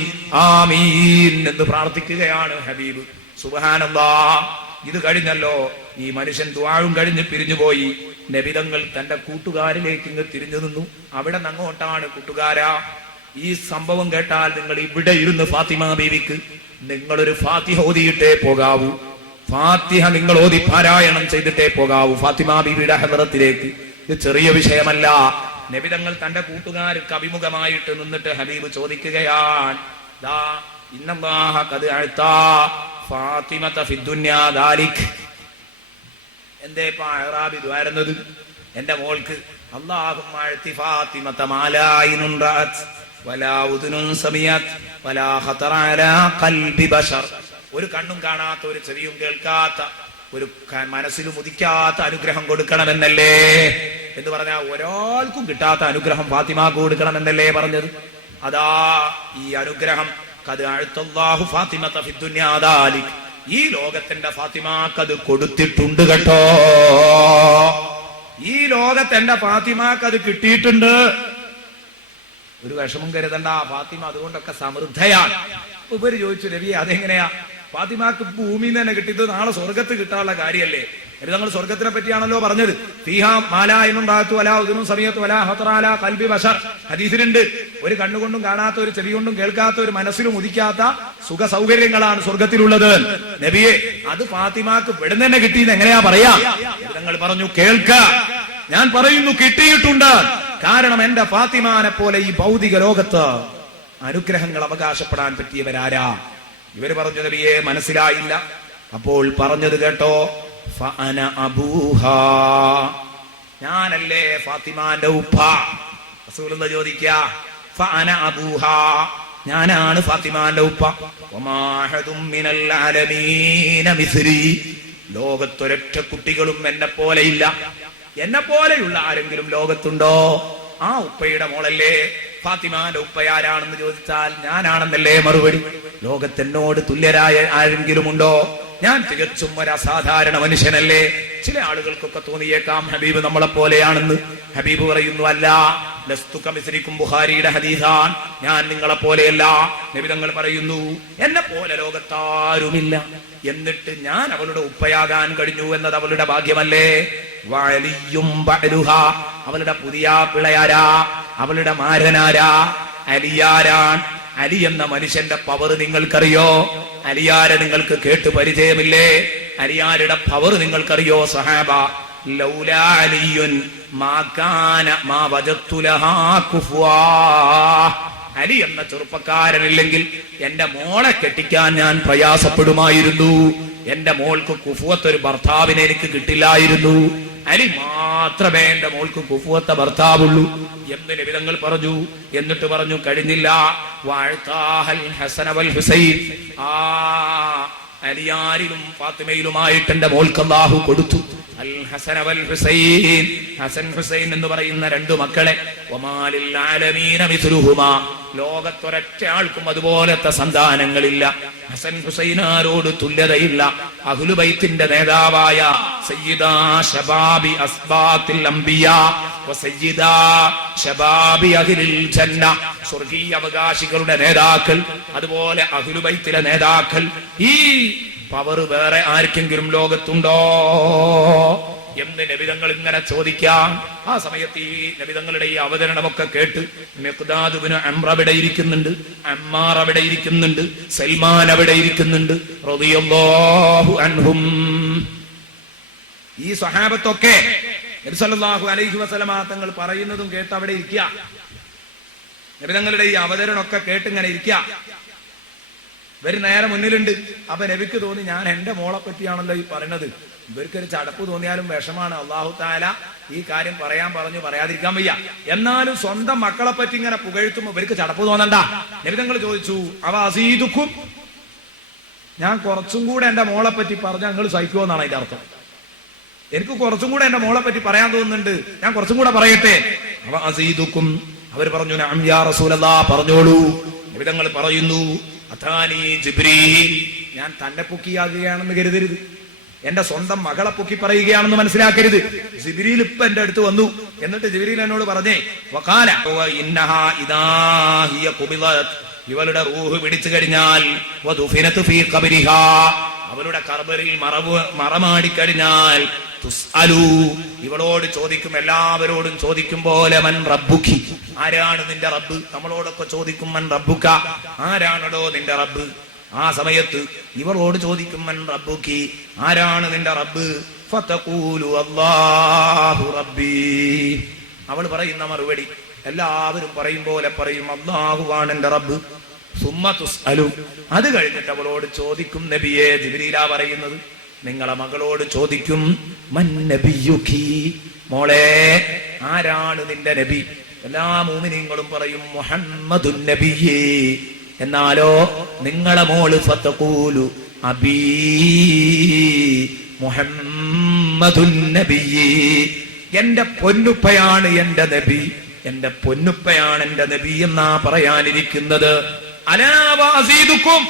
ആമീൻ എന്ന് പ്രാർത്ഥിക്കുകയാണ് ഹബീബ്. സുബ്ഹാനല്ലാഹ്. ഇത് കഴിഞ്ഞല്ലോ, ഈ മനുഷ്യൻ ദുആവും കഴിഞ്ഞ് പിരിഞ്ഞുപോയി. നബി തങ്ങൾ തന്റെ കൂട്ടുകാരിലേക്ക് ഇങ്ങ് തിരിഞ്ഞു നിന്നു. അവിടെ നിന്ന് അങ്ങോട്ടാണ്, കൂട്ടുകാരാ, ഈ സംഭവം കേട്ടാൽ നിങ്ങൾ ഇവിടെ ഇരുന്ന് ഫാത്തിമ ബീവിക്ക് നിങ്ങളൊരു ഫാത്തിഹ ഓതിയിട്ടേ പോകാവൂ, ഫാത്തിഹ നിങ്ങൾ ഓതി പാരായണം ചെയ്തിട്ടേ പോകാവൂ ഫാത്തിമ ബീവിയുടെ ഹദറത്തിലേക്ക്. ഇത് ചെറിയ വിഷയമല്ല. നബി തങ്ങൾ തന്റെ കൂട്ടുകാർക്ക് അഭിമുഖമായിട്ട് നിന്നിട്ട് ഹബീബ് ചോദിക്കുകയാണ്, ദാ ഇന്നല്ലാഹ ഖദ് അഅ്താ ഫാത്തിമത ഫിദ്ദുനിയാ ദാലിക്. എന്തേ ഇപ്പൊ അഅ്റാബി ദ്വാരുന്നത്? എന്റെ മോൾക്ക് അല്ലാഹുമ്മ അഅ്തി ഫാത്തിമത മാ ലാ ഐനുൻ റഅത് വലാ ഉദുനുൻ സമിഅത് വലാ ഖതറ അലാ ഖൽബി ബശർ, ഒരു കണ്ണും കാണാത്ത, ഒരു ചെവിയും കേൾക്കാത്ത, ഒരു മനസ്സിലും ഉദിക്കാത്ത അനുഗ്രഹം കൊടുക്കണമെന്നല്ലേ എന്ന് പറഞ്ഞാൽ ഒരാൾക്കും കിട്ടാത്ത അനുഗ്രഹം ഫാത്തിമാക്ക് കൊടുക്കണമെന്നല്ലേ പറഞ്ഞത്? അതാ ഈ അനുഗ്രഹം ഖദ് അഅ്തല്ലാഹു ഫാത്തിമത ഫിദ്ദുനിയാ ദാലിക്, ഈ ലോകത്തിന്റെ ഫാത്തിമാക്ക് അത് കൊടുത്തിട്ടുണ്ട് കേട്ടോ. ഈ ലോകത്തിന്റെ ഫാത്തിമാക്ക് അത് കിട്ടിയിട്ടുണ്ട്. ഒരു വിഷമം കരുതണ്ട, ഫാത്തിമ അതുകൊണ്ടൊക്കെ സമൃദ്ധയാണ്. ഉപരി ചോദിച്ചു, നബി അതെങ്ങനെയാ? ഫാത്തിമാക്ക് ഭൂമിയിൽ നിന്ന് തന്നെ കിട്ടിയത് നാളെ സ്വർഗത്ത് കിട്ടാനുള്ള കാര്യമല്ലേ? ഞങ്ങൾ സ്വർഗത്തിനെ പറ്റിയാണല്ലോ പറഞ്ഞത്. ഫീഹാ മാ ലാ ഐനുൻ റഅത് വലാ ഉദുനുൻ സമീഅത് വലാ ഖതറ അലാ ഖൽബി ബശർ. ഹദീസിലുണ്ട്, ഒരു കണ്ണുകൊണ്ടും കാണാത്ത, ഒരു ചെവി കൊണ്ടും കേൾക്കാത്ത, ഒരു മനസ്സിലും ഉദിക്കാത്ത സുഖ സൗകര്യങ്ങളാണ് സ്വർഗത്തിലുള്ളത്. നബിയെ, അത് ഫാത്തിമാക്ക് ഇവിടുന്ന് തന്നെ കിട്ടിയെന്ന് എങ്ങനെയാ പറയാ? ഞങ്ങൾ പറഞ്ഞു, കേൾക്ക, ഞാൻ പറയുന്നു കിട്ടിയിട്ടുണ്ട്. കാരണം എന്റെ ഫാത്തിമാനെ പോലെ ഈ ഭൗതിക ലോകത്ത് അനുഗ്രഹങ്ങൾ അവകാശപ്പെടാൻ പറ്റിയവരാരാ? ഇവര് പറഞ്ഞു, നബിയെ മനസ്സിലായില്ല. അപ്പോൾ പറഞ്ഞത് കേട്ടോ, ഫഅന അബൂഹാ, ഞാനല്ലേ ഫാത്തിമാന്റെ ഉപ്പ. റസൂലുള്ളാഹി ചോദിക്കുക, ഫഅന അബൂഹാ, ഞാനാണ് ഫാത്തിമാന്റെ ഉപ്പ. വമാ അഹദും മിനൽ ആലമീന മിസ്രി, ലോകത്തൊരൊറ്റ കുട്ടികളും എന്നെ പോലെയില്ല. എന്നെ പോലെയുള്ള ആരെങ്കിലും ലോകത്തുണ്ടോ? ആ ഉപ്പയുടെ മോളല്ലേ ഫാത്തിമാന്റെ ഉപ്പയാരാണെന്ന് ചോദിച്ചാൽ ഞാനാണെന്നല്ലേ മറുപടി. ലോകത്തെന്നോട് തുല്യരായ ആരെങ്കിലും ഉണ്ടോ? ഞാൻ തികച്ചും ഒരു അസാധാരണ മനുഷ്യനല്ലേ? ചില ആളുകൾക്കൊക്കെ തോന്നിയേക്കാം ഹബീബ് നമ്മളെ പോലെയാണെന്ന്. ഹബീബ് പറയുന്നു, അല്ല, ലസ്തു കമിസ്ലിക്കും, ബുഖാരിയുടെ ഹദീസാൻ, ഞാൻ നിങ്ങളെ പോലെയല്ല. നബി തങ്ങൾ പറയുന്നു, എന്നെ പോലെ ലോകത്താരുമില്ല. എന്നിട്ട് ഞാൻ അവളുടെ ഉപ്പയാകാൻ കഴിഞ്ഞു എന്നത് അവളുടെ ഭാഗ്യമല്ലേ? വഅലിയും ബഅലുഹാ, അവളുടെ പുതിയ പിളയാരാ? അവളുടെ മാരനാരാ? അലിയാരാൻ. അലി എന്ന മനുഷ്യന്റെ പവർ നിങ്ങൾക്കറിയോ? അലിയാരെ നിങ്ങൾക്ക് കേട്ട് പരിചയമില്ലേ? അലിയാരുടെ പവർ നിങ്ങൾക്കറിയോ സഹാബ? ലൗലാ അലിയുൻ മാ കാന മാ വജത്തു ലഹാ കുഫ്വാ. അലി എന്ന ചെറുപ്പക്കാരനില്ലെങ്കിൽ എന്റെ മോളെ കെട്ടിക്കാൻ ഞാൻ പ്രയാസപ്പെടുമായിരുന്നു. എന്റെ മോൾക്ക് കുഫുവത്തൊരു ഭർത്താവിനെ എനിക്ക് കിട്ടില്ലായിരുന്നു. അലി മാത്രമേ എന്റെ മോൾക്ക് കുഫുവത്ത ഭർത്താവുള്ളൂ എന്ന് നബി തങ്ങൾ പറഞ്ഞു. എന്നിട്ട് പറഞ്ഞു കഴിഞ്ഞില്ല, വഅതാഹൽ ഹസന വൽ ഹുസൈൻ, അലിയാരിലും ഫാത്തിമയിലുമായിട്ട് എന്റെ മോൾക്ക് അല്ലാഹു കൊടുത്തു. അൽ ഹസന വൽ ഹുസൈൻ, ഹസൻ ഹുസൈൻ എന്ന് പറയുന്ന രണ്ടു മക്കളെ. വമാലിൽ ആലമീന മിസ്ലുഹുമാ, ലോകത്തൊരൊറ്റ ആൾക്കും അതുപോലത്തെ സന്താനങ്ങളില്ല. ഹസൻ ഹുസൈനാരോട് തുല്യതയില്ല. അഹ്ലു ബൈത്തിന്റെ നേതാവായ സയ്യിദാ ശബാബി അസ്ബാത്തിൽ അംബിയാ വസയ്യിദാ ശബാബി അഹ്ലിൽ ജന്ന, സ്വർഗീയ അവകാശികളുടെ നേതാക്കൾ, അതുപോലെ അഹ്ലു ബൈത്തിലെ നേതാക്കൾ. ഈ പവർ വേറെ ആർക്കെങ്കിലും ലോകത്തുണ്ടോ എന്ന് നബിതങ്ങൾ ഇങ്ങനെ ചോദിക്കാം. ആ സമയത്ത് ഈ നബിതങ്ങളുടെ ഈ അവതരണമൊക്കെ കേട്ട് മിഖ്ദാദ് ഇബ്നു അംർ അവിടെ ഇരിക്കുന്നുണ്ട്, അമ്മാർ അവിടെ ഇരിക്കുന്നുണ്ട്, സൽമാൻ അവിടെ ഇരിക്കുന്നുണ്ട് റളിയല്ലാഹു അൻഹും. ഈ സ്വഹാബത്തൊക്കെ നബി സല്ലല്ലാഹു അലൈഹി വസല്ലമ തങ്ങൾ പറയുന്നതും കേട്ട് അവിടെ ഇരിക്കുക. നബിതങ്ങളുടെ ഈ അവതരണമൊക്കെ കേട്ട് ഇങ്ങനെ ഇരിക്കുക. ഇവര് നേരെ മുന്നിലുണ്ട്. അപ്പൊ നബിക്ക് തോന്നി, ഞാൻ എന്റെ മോളെ പറ്റിയാണല്ലോ ഈ പറയുന്നത്, ഇവർക്കൊരു ചടപ്പ് തോന്നിയാലും വിഷമാണ്. അല്ലാഹു തആല ഈ കാര്യം പറയാൻ പറഞ്ഞു, പറയാതിരിക്കാൻ വയ്യ. എന്നാലും സ്വന്തം മക്കളെ പറ്റി ഇങ്ങനെ പുകഴ്ത്തുമ്പോ ഇവർക്ക് ചടപ്പ് തോന്നണ്ട. നബി തങ്ങൾ ചോദിച്ചു, അവ അസീദുക്കും, ഞാൻ കുറച്ചും കൂടെ എന്റെ മോളെ പറ്റി പറഞ്ഞാൽ നിങ്ങൾ സഹിക്കുമോ എന്നാണ് അതിന്റെ അർത്ഥം. എനിക്ക് കുറച്ചും കൂടെ എന്റെ മോളെ പറ്റി പറയാൻ തോന്നുന്നുണ്ട്, ഞാൻ കുറച്ചും കൂടെ പറയട്ടെ. അവ അസീദുക്കും, അവർ പറഞ്ഞു നഅം യാ റസൂലല്ലാഹ്, പറഞ്ഞോളൂ. നബി തങ്ങൾ പറയുന്നു, അതാനി ജിബ്രീൽ, ഞാൻ തന്നെ പൊക്കിയാകുകയാണെന്ന് കരുതരുത്, എന്റെ സ്വന്തം മകളെ പൊക്കി പറയുകയാണെന്ന് മനസ്സിലാക്കരുത്. ജിബ്രീൽ ഇപ്പൊ എന്റെ അടുത്ത് വന്നു. എന്നിട്ട് ജിബ്രീൽ എന്നോട് പറഞ്ഞേ, വഖാല ഇന്നഹാ ഇദാ ഹിയ ഖുബിലത്, ഇവളുടെ റൂഹ് പിടിച്ചു കഴിഞ്ഞാൽ വദുഫിനതു ഫീ ഖബരിഹാ, അവളുടെ ഖബറിൽ മറമാടിക്കഴിഞ്ഞാൽ തുസ്അലു, ഇവളോട് ചോദിക്കും, എല്ലാവരോടും ചോദിക്കും പോലെ, മൻ റബ്ബുക്കി, ആരാണ് നിന്റെ റബ്ബ്? നമ്മളോടൊക്കെ ചോദിക്കും മൻ റബ്ബുക, ആരാണോ നിന്റെ റബ്ബ്? ആ സമയത്ത് ഇവളോട് ചോദിക്കും മൻ റബ്ബുക്കി, ആരാണ് നിന്റെ റബ്ബ്? ഫതഖൂലു അല്ലാഹു റബ്ബി, അവൾ പറയുന്ന മറുപടി എല്ലാവരും പറയും പോലെ പറയും, അല്ലാഹുവാണ് എന്റെ റബ്ബ്. സുമ്മ തുസ്അലു, അത് കഴിഞ്ഞിട്ട് അവളോട് ചോദിക്കും, നബിയെ, ജിബ്രീലാ പറയുന്നത്, നിങ്ങളെ മകളോട് ചോദിക്കും, മൻ നബിയുക്കി, മോളെ ആരാണ് നിന്റെ നബി? എല്ലാ മുഅ്മിനീങ്ങളും പറയും മുഹമ്മദുൻ നബിയേ. എന്നാലോ നിങ്ങളെ മോള് ഫതഖൂലു അബീ മുഹമ്മദുൻ നബിയേ, എന്റെ പൊന്നുപ്പയാണ് എന്റെ നബി, എന്റെ പൊന്നുപ്പയാണ് എന്റെ നബി എന്നാ പറയാനിരിക്കുന്നത്. അലാ വഅസീദുക്കും,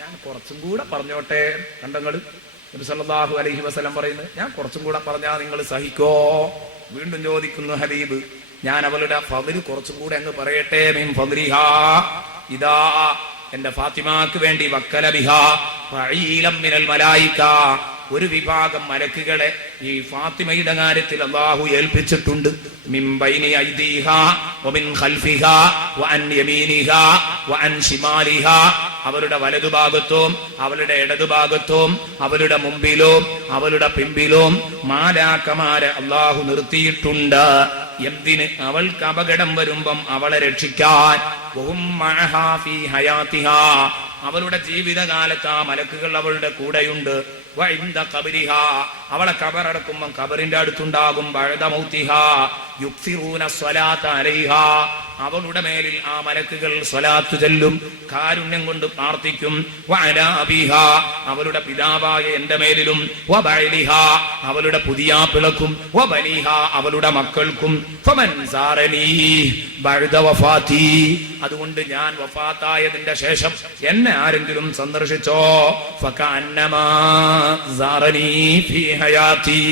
ഞാൻ കുറച്ചും കൂടെ പറഞ്ഞോട്ടെ. കണ്ടങ്ങള് നബി സല്ലല്ലാഹു അലൈഹി വസല്ലം പറയുന്നത്, ഞാൻ കുറച്ചും കൂടെ പറഞ്ഞാൽ നിങ്ങൾ സഹിക്കോ? വീണ്ടും ചോദിക്കുന്നു ഹബീബ്, ഞാൻ അവളുടെ ഫദ്ല് കുറച്ചും കൂടെ അങ്ങ് പറയട്ടെ. മിൻ ഫദ്ലിഹാ, ഇദാ എന്റെ ഫാത്തിമാക്ക് വേണ്ടി വക്കല ബിഹാ ഫഈലം മിനൽ മലായിക, ഒരു വിഭാഗം മലക്കുകളെ ഈ ഫാത്തിമയുടെ കാര്യത്തിൽ അല്ലാഹു ഏൽപ്പിച്ചിട്ടുണ്ട്. മിൻ ബൈനി ഐദീഹാ വമിൻ ഖൽഫിഹാ വഅൻ യമീനിഹാ വഅൻ ശിമാലിഹാ, അവളുടെ വലതുഭാഗത്തും അവളുടെ ഇടതുഭാഗത്തും അവളുടെ മുമ്പിലും അവളുടെ പിമ്പിലും മാലാക്കമാരെ അല്ലാഹു നിർത്തിയിട്ടുണ്ട്. എന്തിന്? അവൾക്ക് അപകടം വരുമ്പം അവളെ രക്ഷിക്കാൻ. വഹും മഅഹാ ഫീ ഹയാതിഹാ, അവളുടെ ജീവിതകാലത്ത് ആ മലക്കുകൾ അവളുടെ കൂടെയുണ്ട്. വഇൻദ ഖബരിഹാ, അവളെ ഖബറടക്കുമ്പോൾ ഖബറിന്റെ അടുത്തുണ്ടാകും. ബഅദ മൗതിഹാ യുക്സിറൂന സ്വലാത്ത അലൈഹാ, അവളുടെ മേലിൽ ആ മലക്കുകൾ സ്വലാത്ത് ചൊല്ലും, കാരുണ്യം കൊണ്ട് പ്രാർത്ഥിക്കും. വഅലാ അബീഹാ, അവളുടെ പിതാവായ എന്റെ മേലിലും. വബഅലിഹാ, അവളുടെ പുതിയാപ്പിളക്കും. വബനീഹാ, അവളുടെ മക്കൾക്കും. ഫമൻ സാറനീ ബഅദ വഫാതി, അതുകൊണ്ട് ഞാൻ വഫാത്തായതിന്റെ ശേഷം എന്നെ ആരെങ്കിലും സന്ദർശിച്ചോ, ഫകഅന്നമാ സാറനീ ഫീ ഹയാതി,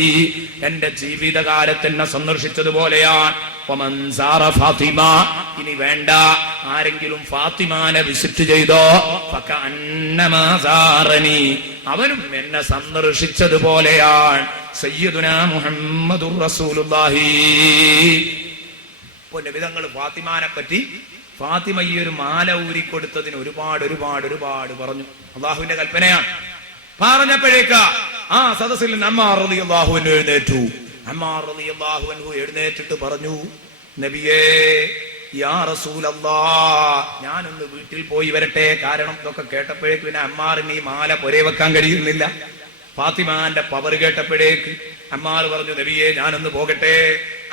എന്റെ ജീവിതകാലത്ത് എന്നെ സന്ദർശിച്ചതുപോലെയാണ്. വമൻ സാറ ഫാത്തിമ, ഇനി വേണ്ട, ആരെങ്കിലും ഫാത്തിമാനെ വിസിറ്റ് ചെയ്തോ, ഫകഅന്നമാ സാറനീ, അവനും എന്നെ സന്ദർശിച്ചതുപോലെയാണ്. സയ്യിദുനാ മുഹമ്മദുർ റസൂലുള്ളാഹി. നബിതങ്ങൾ ഫാത്തിമാനെ പറ്റി, ഫാത്തിമ ഈ ഒരു മാല ഊരിക്കൊടുത്തതിന് ഒരുപാട് ഒരുപാട് ഒരുപാട് പറഞ്ഞു. അള്ളാഹുവിന്റെ കൽപ്പനയാണ്. പറഞ്ഞപ്പോഴേക്ക് ആ സദസ്സിൽ അമ്മാർ റളിയല്ലാഹു അൻഹു എഴുന്നേറ്റു. അമ്മാർ റളിയല്ലാഹു അൻഹു എഴുന്നേറ്റിട്ട് പറഞ്ഞു, നബിയേ, യാ റസൂലല്ലാഹ്, ഞാനൊന്ന് വീട്ടിൽ പോയി വരട്ടെ. കാരണം ഇതൊക്കെ കേട്ടപ്പോഴേക്ക് പിന്നെ അമ്മാറിന് ഈ മാല പൊരേ വെക്കാൻ കഴിയുന്നില്ല. ഫാത്തിമാന്റെ പവർ കേട്ടപ്പോഴേക്ക് അമ്മാർ പറഞ്ഞു, നബിയെ ഞാനൊന്ന് പോകട്ടെ.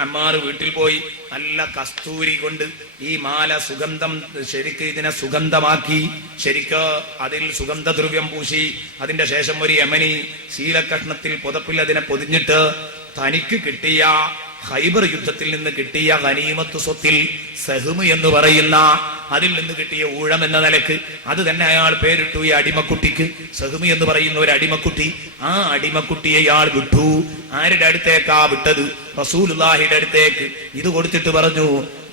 അമ്മാർ വീട്ടിൽ പോയി നല്ല കസ്തൂരി കൊണ്ട് ഈ മാല സുഗന്ധം, ശരിക്ക് ഇതിനെ സുഗന്ധമാക്കി, ശരിക്ക് അതിൽ സുഗന്ധദ്രവ്യം പൂശി, അതിന്റെ ശേഷം ഒരു യമനി ശീലക്കഷ്ണത്തിൽ പുതപ്പിൽ അതിനെ പൊതിഞ്ഞിട്ട് തനിക്ക് കിട്ടിയ ഖൈബർ യുദ്ധത്തിൽ നിന്ന് കിട്ടിയ ഗനീമത്ത് സ്വത്തിൽ സഹ്മ് എന്ന് പറയുന്ന അതിൽ നിന്ന് കിട്ടിയ ഊഴം എന്ന നിലക്ക് അത് തന്നെ അയാൾ പേരിട്ടു ഈ അടിമക്കുട്ടിക്ക്. സഹ്മ് എന്ന് പറയുന്ന ഒരു അടിമക്കുട്ടി. ആ അടിമക്കുട്ടിയെ അയാൾ വിട്ടു. ആരുടെ അടുത്തേക്കാ വിട്ടത്? റസൂലുള്ളാഹിയുടെ അടുത്തേക്ക്. ഇത് കൊടുത്തിട്ട് പറഞ്ഞു,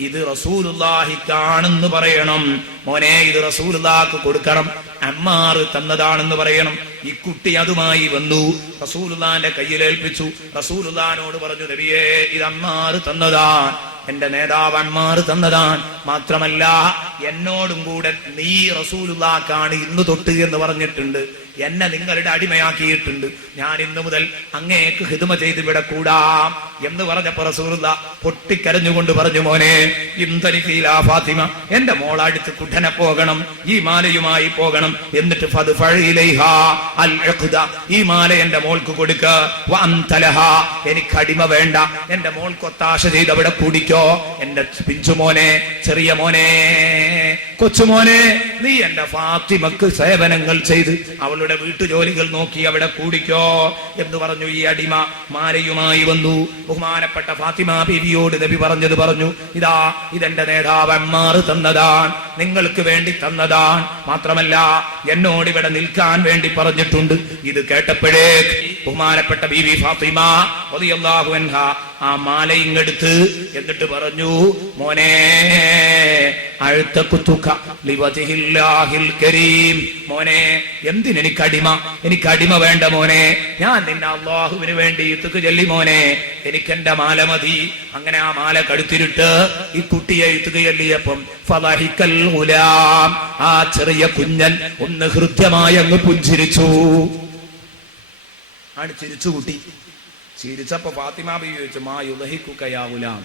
ഇത് റസൂലുള്ളാഹിക്കാണെന്ന് പറയണം മോനെ, ഇത് റസൂലുള്ളാഹിക്ക് കൊടുക്കണം, അമ്മാർ തന്നതാണെന്ന് പറയണം. ഈ കുട്ടി അതുമായി വന്നു, റസൂലുള്ളാഹിന്റെ കയ്യിലേൽപ്പിച്ചു. റസൂലുള്ളാഹിനോട് പറഞ്ഞു, നബിയേ ഇത് അമ്മാർ തന്നതാണ്, എന്റെ നേതാവ് അമ്മാർ തന്നതാണ്. മാത്രമല്ല എന്നോടും കൂടെ നീ റസൂലുള്ളാഹിക്കാണ് ഇന്ന് തൊട്ട് എന്ന് പറഞ്ഞിട്ടുണ്ട്, എന്നെ നിങ്ങളുടെ അടിമയാക്കിയിട്ടുണ്ട്, ഞാൻ ഇന്നു മുതൽ അങ്ങേക്ക് ഹിദ്മ ചെയ്ത് വിടക്കൂടാം എന്ന് പറഞ്ഞപ്പോ റസൂലുള്ളാഹി പൊട്ടിക്കരഞ്ഞുകൊണ്ട് പറഞ്ഞു, മോനെ ഇന്തനിഖീല ഫാത്തിമ, എന്റെ മോളടുത്ത് കുട്ടനെ പോകണം, ഈ മാലയുമായി പോകണം. എന്നിട്ട് ഈ മാല എന്റെ മോൾക്ക് കൊടുക്ക. എനിക്ക് അടിമ വേണ്ട, എന്റെ മോൾക്ക് ഒത്താശ ചെയ്ത് അവിടെ കൂടിക്കോ. എന്റെ പിഞ്ചുമോനെ, ചെറിയ മോനെ, കൊച്ചുമോനെ, നീ എന്റെ ഫാത്തിമക്ക് സേവനങ്ങൾ ചെയ്ത് അവളുടെ വീട്ടുജോലികൾ നോക്കി അവിടെ കൂടിക്കോ എന്ന് പറഞ്ഞു. ഈ അടിമ മാലയുമായി വന്നു. ബഹുമാനപ്പെട്ട ഫാത്തിമ ബീവിയോട് നബി പറഞ്ഞത് പറഞ്ഞു, ഇതാ ഇതെന്റെ നേതാവ് അമ്മാർ തന്നതാണ്, നിങ്ങൾക്ക് വേണ്ടി തന്നതാണ്, മാത്രമല്ല എന്നോട് ഇവിടെ നിൽക്കാൻ വേണ്ടി പറഞ്ഞിട്ടുണ്ട്. ഇത് കേട്ടപ്പോഴേ ബഹുമാനപ്പെട്ട ബീവി ഫാത്തിമ റളിയല്ലാഹു അൻഹ ആ മാല ഇങ്ങെടുത്ത് എന്നിട്ട് പറഞ്ഞു, മോനെ മോനെ എന്തിനെനിക്കടിമ? എനിക്കടിമ വേണ്ട മോനെ, ഞാൻ നിന്നെ അള്ളാഹുവിന് വേണ്ടി ഇത്തുക്ക് ചൊല്ലി മോനെ, എനിക്കെന്റെ മാല മതി. അങ്ങനെ ആ മാല കടുത്തിരിട്ട് ഈ കുട്ടിയെ ഇത്തുക്ക് ചൊല്ലിയപ്പം ഫളഹിക്കൽ ഗുലാം, ആ ചെറിയ കുഞ്ഞൻ ഒന്ന് ഹൃദ്യമായി അങ്ങ് പുഞ്ചിരിച്ചു. ആണ് ചിരിച്ചു കുട്ടി. ചിരിച്ചപ്പോ ഫാത്തിമ ബീവി ചോദിച്ചു, മാ യുളഹിക്കുക യാ ഗുലാം,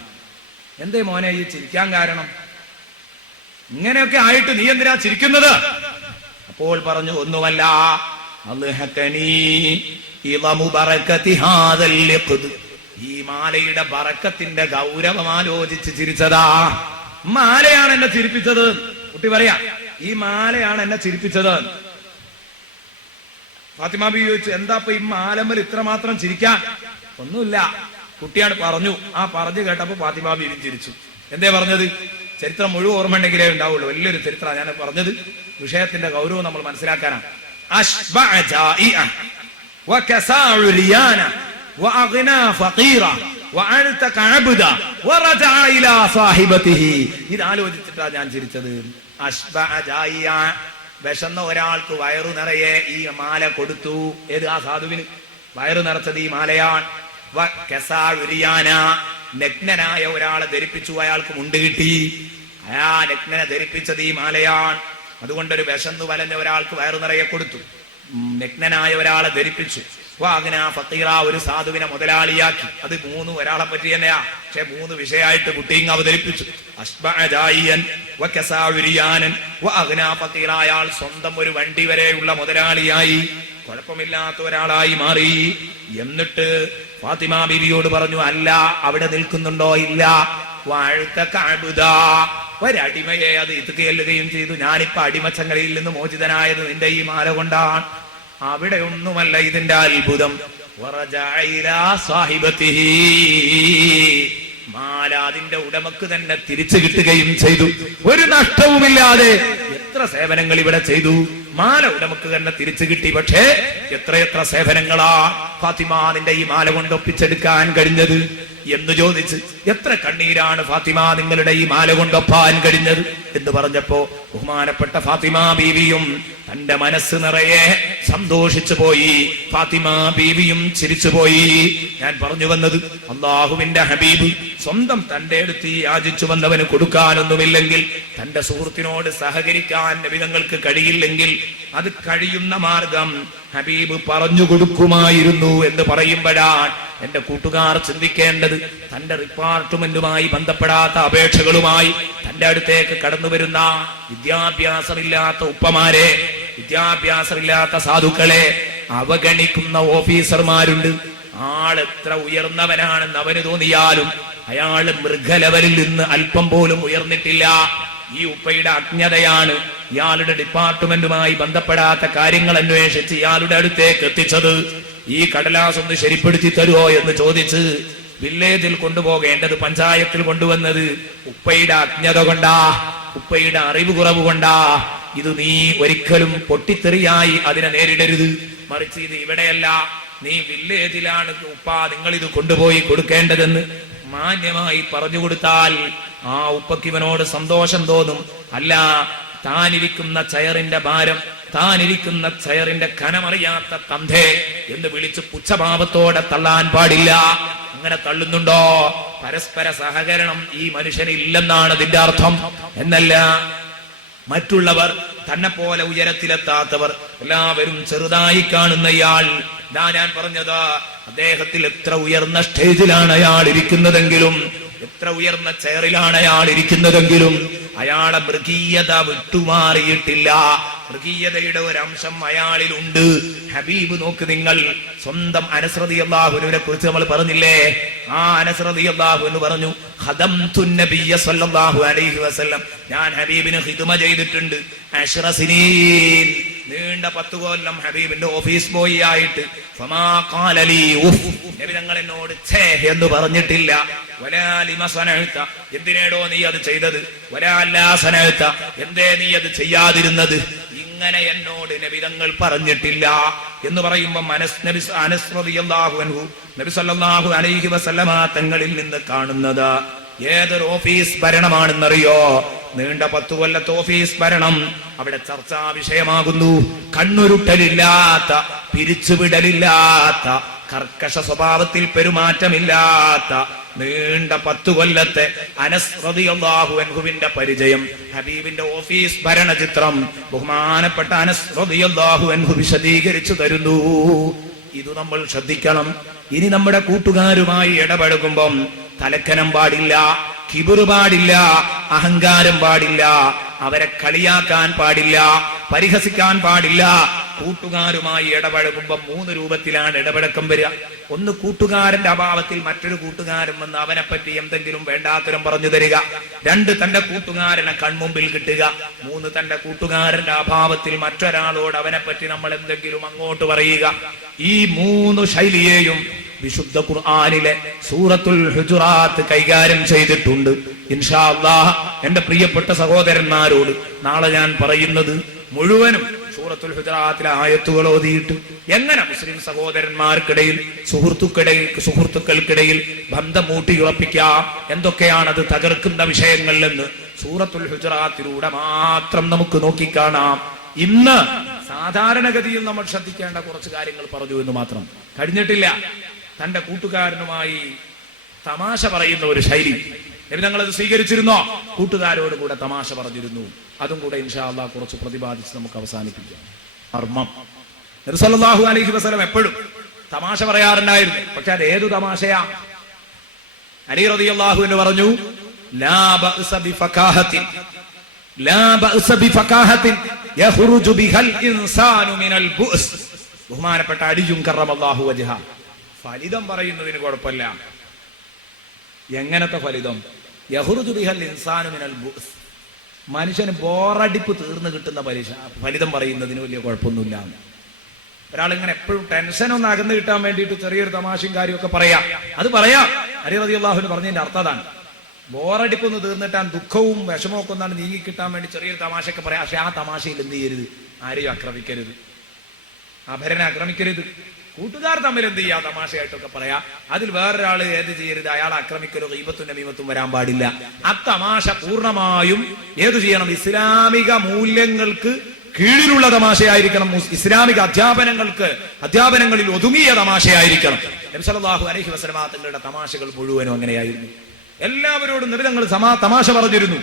എന്തേ മോനെ ഈ ചിരിക്കാൻ കാരണം? ഇങ്ങനെയൊക്കെ ആയിട്ട് നീ എന്തിനാ ചിരിക്കുന്നത്? അപ്പോൾ പറഞ്ഞു, ഒന്നുമല്ല, ഈ മാലയുടെ ബറക്കത്തിന്റെ ഗൗരവം ആലോചിച്ച് ചിരിച്ചതാ. മാലയാണ് എന്നെ ചിരിപ്പിച്ചത്. കുട്ടി പറയാ, ഈ മാലയാണ് എന്നെ ചിരിപ്പിച്ചത്. ഫാത്തിമ ബീവി ചോദിച്ചു, എന്താ ഇപ്പൊ ഈ മാലമ്മൽ ഇത്രമാത്രം ചിരിക്കാൻ? ഒന്നുമില്ല, കുട്ടിയാണ് പറഞ്ഞു. ആ പറഞ്ഞു കേട്ടപ്പോ ഫാത്തിമ ബീവി ചിരിച്ചു. എന്തേ പറഞ്ഞത്? ചരിത്രം മുഴുവൻ ഓർമ്മ ഉണ്ടെങ്കിലേ ഉണ്ടാവുള്ളൂ. വലിയൊരു ചരിത്രമാണ് ഞാൻ പറഞ്ഞത്. വിഷയത്തിന്റെ ഗൗരവം നമ്മൾ മനസ്സിലാക്കാനാണ്. ഇത് ആലോചിച്ചിട്ടാ ഞാൻ ചിരിച്ചത്. വിശന്ന ഒരാൾക്ക് വയറു നിറയെ ഈ മാല കൊടുത്തു. ഏത്? ആ സാധുവിന് വയറു നിറച്ചത് ഈ മാലയാണ്. നഗ്നനായ ഒരാളെ ധരിപ്പിച്ചു, അയാൾക്ക് മുണ്ട് കിട്ടി. ആ നഗ്നനെ ധരിപ്പിച്ചത് ഈ മാലയാണ്. അതുകൊണ്ടൊരു വിശന്നു വലഞ്ഞ ഒരാൾക്ക് വയറു നിറയെ കൊടുത്തു. നഗ്നനായ ഒരാളെ ധരിപ്പിച്ചു. ഫക്കീറ, ഒരു സാധുവിനെ മുതലാളിയാക്കി. അത് മൂന്ന് ഒരാളെ പറ്റി തന്നെയാ, പക്ഷെ മൂന്ന് വിഷയമായിട്ട് കുട്ടിയും അവതരിപ്പിച്ചു. അയാൾ സ്വന്തം ഒരു വണ്ടി വരെയുള്ള മുതലാളിയായി, കുഴപ്പമില്ലാത്ത ഒരാളായി മാറി. എന്നിട്ട് ഫാത്തിമ ബീവിയോട് പറഞ്ഞു, അല്ല അവിടെ നിൽക്കുന്നുണ്ടോ? ഇല്ല. ഒരടിമയെ അത് ഇതുക്ക് ചെല്ലുകയും ചെയ്തു. ഞാനിപ്പോ അടിമച്ചങ്ങലയിൽ നിന്ന് മോചിതനായത് നിന്റെ ഈ മാല കൊണ്ടാണ്. അവിടെ ഒന്നുമല്ല ഇതിന്റെ അത്ഭുതം. മാല അതിന്റെ ഉടമക്ക് തന്നെ തിരിച്ചു കിട്ടുകയും ചെയ്തു, ഒരു നഷ്ടവുമില്ലാതെ. എത്ര സേവനങ്ങൾ ഇവിടെ ചെയ്തു, മാല ഉടമക്ക് തന്നെ തിരിച്ചു കിട്ടി. പക്ഷേ എത്രയെത്ര സേവനങ്ങളാ ഫാത്തിമ നിന്റെ ഈ മാല കൊണ്ട് ഒപ്പിച്ചെടുക്കാൻ കഴിഞ്ഞത് എന്ന് ചോദിച്ച്, എത്ര കണ്ണീരാണ് ഫാത്തിമ നിങ്ങളുടെ ഈ മാല കൊണ്ടൊപ്പാൻ കഴിഞ്ഞത് എന്ന് പറഞ്ഞപ്പോ ബഹുമാനപ്പെട്ട ഫാത്തിമ ബീവിയും തന്റെ മനസ്സ് നിറയെ സന്തോഷിച്ചു പോയി. ഫാത്തിമ ബീവിയും ചിരിച്ചുപോയി. ഞാൻ പറഞ്ഞു വന്നത്, അള്ളാഹുവിന്റെ ഹബീബ് സ്വന്തം തന്റെ അടുത്ത് യാചിച്ചു വന്നവന് കൊടുക്കാനൊന്നുമില്ലെങ്കിൽ, തന്റെ സുഹൃത്തിനോട് സഹകരിക്കാൻ നബിതങ്ങൾക്ക് കഴിയില്ലെങ്കിൽ അത് കഴിയുന്ന മാർഗം ഹബീബ് പറഞ്ഞു കൊടുക്കുമായിരുന്നു എന്ന് പറയുമ്പോഴാണ് എന്റെ കൂട്ടുകാർ ചിന്തിക്കേണ്ടത്. തന്റെ ഡിപ്പാർട്ട്മെന്റുമായി ബന്ധപ്പെടാത്ത അപേക്ഷകളുമായി തന്റെ അടുത്തേക്ക് കടന്നു വരുന്ന വിദ്യാഭ്യാസമില്ലാത്ത ഉപ്പമാരെ, വിദ്യാഭ്യാസമില്ലാത്ത സാധുക്കളെ അവഗണിക്കുന്ന ഓഫീസർമാരുണ്ട്. ആ ആളെത്ര ഉയർന്നവനാണെന്ന് അവന് തോന്നിയാലും അയാള് മൃഗലെവലിൽ നിന്ന് അല്പം പോലും ഉയർന്നിട്ടില്ല. ഈ ഉപ്പയുടെ അജ്ഞതയാണ് ഇയാളുടെ ഡിപ്പാർട്ട്മെന്റുമായി ബന്ധപ്പെടാത്ത കാര്യങ്ങൾ അന്വേഷിച്ച് ഇയാളുടെ അടുത്തേക്ക് എത്തിച്ചത്. ഈ കടലാസ് ഒന്ന് ശരിപ്പെടുത്തി തരുമോ എന്ന് ചോദിച്ച് വില്ലേജിൽ കൊണ്ടുപോകേണ്ടത് പഞ്ചായത്തിൽ കൊണ്ടുവന്നത് ഉപ്പയുടെ അജ്ഞത കൊണ്ടാ, ഉപ്പയുടെ അറിവ് കുറവ് കൊണ്ടാ. ഇത് നീ ഒരിക്കലും പൊട്ടിത്തെറിയായി അതിനെ നേരിടരുത്. മറിച്ച് ഇത് ഇവിടെയല്ല, നീ വില്ലേജിലാണ് ഉപ്പ നിങ്ങൾ ഇത് കൊണ്ടുപോയി കൊടുക്കേണ്ടതെന്ന് മാന്യമായി പറഞ്ഞു കൊടുത്താൽ ആ ഉപ്പക്ക് ഇവനോട് സന്തോഷം തോന്നും. അല്ല, താനിരിക്കുന്ന ചെയറിന്റെ ഭാരം, താനിരിക്കുന്ന ചെയറിന്റെ കനമറിയാത്ത തന്തേ എന്ന് വിളിച്ച് പുച്ഛഭാവത്തോടെ തള്ളാൻ പാടില്ല. അങ്ങനെ തള്ളുന്നുണ്ടോ? പരസ്പര സഹകരണം ഈ മനുഷ്യന് ഇല്ലെന്നാണ് അതിന്റെ അർത്ഥം. എന്നല്ല, മറ്റുള്ളവർ തന്നെ പോലെ ഉയരത്തിലെത്താത്തവർ എല്ലാവരും ചെറുതായി കാണുന്ന ഇയാൾ, ഞാൻ പറഞ്ഞത് അദ്ദേഹത്തിൽ എത്ര ഉയർന്ന സ്റ്റേജിലാണ് അയാൾ ഇരിക്കുന്നതെങ്കിലും, എത്ര ഉയർന്ന ചെയറിലാണ് അയാൾ ഇരിക്കുന്നതെങ്കിലും അയാളെ മൃഗീയത വിട്ടുമാറിയിട്ടില്ല. മൃഗീയതയുടെ ഒരംശം അയാളിലുണ്ട്. ഹബീബ് നോക്ക് നിങ്ങൾ, സ്വന്തം അനസ് റളിയല്ലാഹുവിനെ കുറിച്ച് നമ്മൾ പറഞ്ഞില്ലേ? ആ അനസ് റളിയല്ലാഹു എന്ന് പറഞ്ഞു, ഖദംതു നബിയ്യ സ്വല്ലല്ലാഹു അലൈഹി വസല്ലം, ഞാൻ ഹബീബിന് ഖിദ്മ ചെയ്തിട്ടുണ്ട്. 10 സിനീൻ, നീണ്ട 10 കൊല്ലം ഹബീബിന്റെ ഓഫീസ് ബോയ് ആയിട്ട്. ഫമാ ഖാല ലീ ഉഫ്, നബി തങ്ങൾ എന്നോട് ഛേ എന്ന് പറഞ്ഞിട്ടില്ല. വലാ ലിമ സനഅത, എന്തിനേടോ നീ അത് ചെയ്തത്? വലാ ലാ സനഅത, എന്തേ നീ അത് ചെയ്യാതിരുന്നത്? ഇങ്ങനെ എന്നോട് നബി തങ്ങൾ പറഞ്ഞിട്ടില്ല എന്ന് പറയുമ്പോൾ അനസ് റളിയല്ലാഹു അൻഹു നബി സല്ലല്ലാഹു അലൈഹി വസല്ലമ തങ്ങളിൽ നിന്ന് കാണുന്നത് ഏതൊരു ഓഫീസ് ഭരണമാണെന്നറിയോ? നീണ്ട 10 കൊല്ലത്തെ ഓഫീസ് ഭരണം. അവിടെ ചർച്ചാ വിഷയമാകുന്നു കണ്ണുരുട്ടലില്ലാത്ത, പിരിച്ചുവിടലില്ലാത്ത, കർക്കശ സ്വഭാവത്തിൽ പെരുമാറ്റമില്ലാത്ത നീണ്ട 10 കൊല്ലത്തെ അനസ് റളിയല്ലാഹു അൻഹുവിന്റെ പരിചയം, ഹബീബിന്റെ ഓഫീസ് ഭരണചിത്രം ബഹുമാനപ്പെട്ട അനസ് റളിയല്ലാഹു അൻഹു വിശദീകരിച്ചു തരുന്നു. ഇത് നമ്മൾ ശ്രദ്ധിക്കണം. ഇനി നമ്മുടെ കൂട്ടുകാരുമായി ഇടപഴകുമ്പം തലക്കനം പാടില്ല, കിബിറ് പാടില്ല, അഹങ്കാരം പാടില്ല, അവരെ കളിയാക്കാൻ പാടില്ല, പരിഹസിക്കാൻ പാടില്ല. കൂട്ടുകാരുമായി ഇടപഴകുമ്പോൾ 3 രൂപത്തിലാണ് ഇടപഴക്കം വരിക. ഒന്ന്, കൂട്ടുകാരന്റെ അഭാവത്തിൽ മറ്റൊരു കൂട്ടുകാരൻ വന്ന് അവനെ പറ്റി എന്തെങ്കിലും വേണ്ടാത്തരം പറഞ്ഞു തരിക. 2, തന്റെ കൂട്ടുകാരനെ കൺമുമ്പിൽ കിട്ടുക. 3, തന്റെ കൂട്ടുകാരന്റെ അഭാവത്തിൽ മറ്റൊരാളോട് അവനെ പറ്റി നമ്മൾ എന്തെങ്കിലും അങ്ങോട്ട് പറയുക. ഈ 3 ശൈലിയെയും വിശുദ്ധ ഖുർആനിലെ സൂറത്തുൽ ഹുജുറാത്ത് കൈകാര്യം ചെയ്തിട്ടുണ്ട്. ഇൻഷാ അല്ലാഹ് എന്റെ പ്രിയപ്പെട്ട സഹോദരന്മാരോട് നാളെ ഞാൻ പറയുന്നത് മുഴുവനും സൂറത്തുൽ ഹുജറാത്തിലെ ആയത്തുകൾ ഓതിയിട്ട് എങ്ങനെ മുസ്ലിം സഹോദരന്മാർക്കിടയിൽ സുഹൃത്തുക്കൾക്കിടയിൽ ബന്ധം ഊട്ടിയുറപ്പിക്കാം, എന്തൊക്കെയാണത് തകർക്കുന്ന വിഷയങ്ങളിലെന്ന് സൂറത്തുൽ ഹുജറാത്തിലൂടെ മാത്രം നമുക്ക് നോക്കിക്കാണാം. ഇന്ന് സാധാരണഗതിയിൽ നമ്മൾ ശ്രദ്ധിക്കേണ്ട കുറച്ച് കാര്യങ്ങൾ പറഞ്ഞു എന്ന് മാത്രം. കഴിഞ്ഞിട്ടില്ല. തന്റെ കൂട്ടുകാരനുമായി തമാശ പറയുന്ന ഒരു ശൈലി നബി തങ്ങൾ അത് സ്വീകരിച്ചിരുന്നോ? കൂട്ടുകാരോട് കൂടെ തമാശ പറഞ്ഞിരുന്നു. അതും കൂടെ ഇൻഷാ അല്ലാഹ് കുറച്ച് പ്രതിപാദിച്ച് നമുക്ക് അവസാനിപ്പിക്കാം. മർമ്മം, നബി സല്ലല്ലാഹു അലൈഹി വസല്ലം എപ്പോഴും തമാശ പറയാറുണ്ടായിരുന്നു. പക്ഷെ അത് ഏതു തമാശയാ? അലി റളിയല്ലാഹു അൻഹു പറഞ്ഞു, ലാ ബഅസ ബിഫകാഹത്തിൻ, ലാ ബഅസ ബിഫകാഹത്തിൻ യഖ്റുജു ബിഹൽ ഇൻസാനു മിനൽ ബുഅസ്. ബഹുമാനപ്പെട്ട അലിയും കറമല്ലാഹു വജ്ഹ, ഫലിതം പറയുന്നതിന് കുഴപ്പമില്ല. എങ്ങനത്തെ ഫലിതം? യഖ്റുജു ബിഹൽ ഇൻസാനു മിനൽ ബുഅസ്, മനുഷ്യന് ബോറടിപ്പ് തീർന്നു കിട്ടുന്ന ഫലിതം പറയുന്നതിന് വലിയ കുഴപ്പമൊന്നുമില്ല. ഒരാളിങ്ങനെ എപ്പോഴും ടെൻഷൻ ഒന്ന് അകന്നു കിട്ടാൻ വേണ്ടിയിട്ട് ചെറിയൊരു തമാശയും കാര്യമൊക്കെ പറയാം, അത് പറയാം. അലി റളിയല്ലാഹു അൻഹു പറഞ്ഞതിന്റെ അർത്ഥം അതാണ്. ബോറടിപ്പ് ഒന്ന് തീർന്നിട്ടാൻ, ദുഃഖവും വിഷമമൊക്കെ ഒന്നാണ് നീങ്ങി കിട്ടാൻ വേണ്ടി ചെറിയൊരു തമാശയൊക്കെ പറയാം. പക്ഷെ ആ തമാശയിൽ എന്ത് ചെയ്യരുത്? ആരെയും ആക്രമിക്കരുത്, അപരനെ ആക്രമിക്കരുത്. കൂട്ടുകാർ തമ്മിൽ എന്ത് ചെയ്യാ? തമാശയായിട്ടൊക്കെ പറയാ. അതിൽ വേറൊരാള് ഏത് ചെയ്യരുത്? അയാൾ ആക്രമിക്കലോ ഗീബത്തും നമീമത്തും വരാൻ പാടില്ല. ആ തമാശ പൂർണ്ണമായും ഏതു ചെയ്യണം? ഇസ്ലാമിക മൂല്യങ്ങൾക്ക് കീഴിലുള്ള തമാശയായിരിക്കണം. ഇസ്ലാമിക അധ്യാപനങ്ങളിൽ ഒതുങ്ങിയ തമാശയായിരിക്കണം. നബി സല്ലല്ലാഹു അലൈഹി വസല്ലം തങ്ങളുടെ തമാശകൾ മുഴുവനും അങ്ങനെയായിരുന്നു. എല്ലാവരോടും നബി തങ്ങൾ തമാശ പറഞ്ഞിരുന്നു.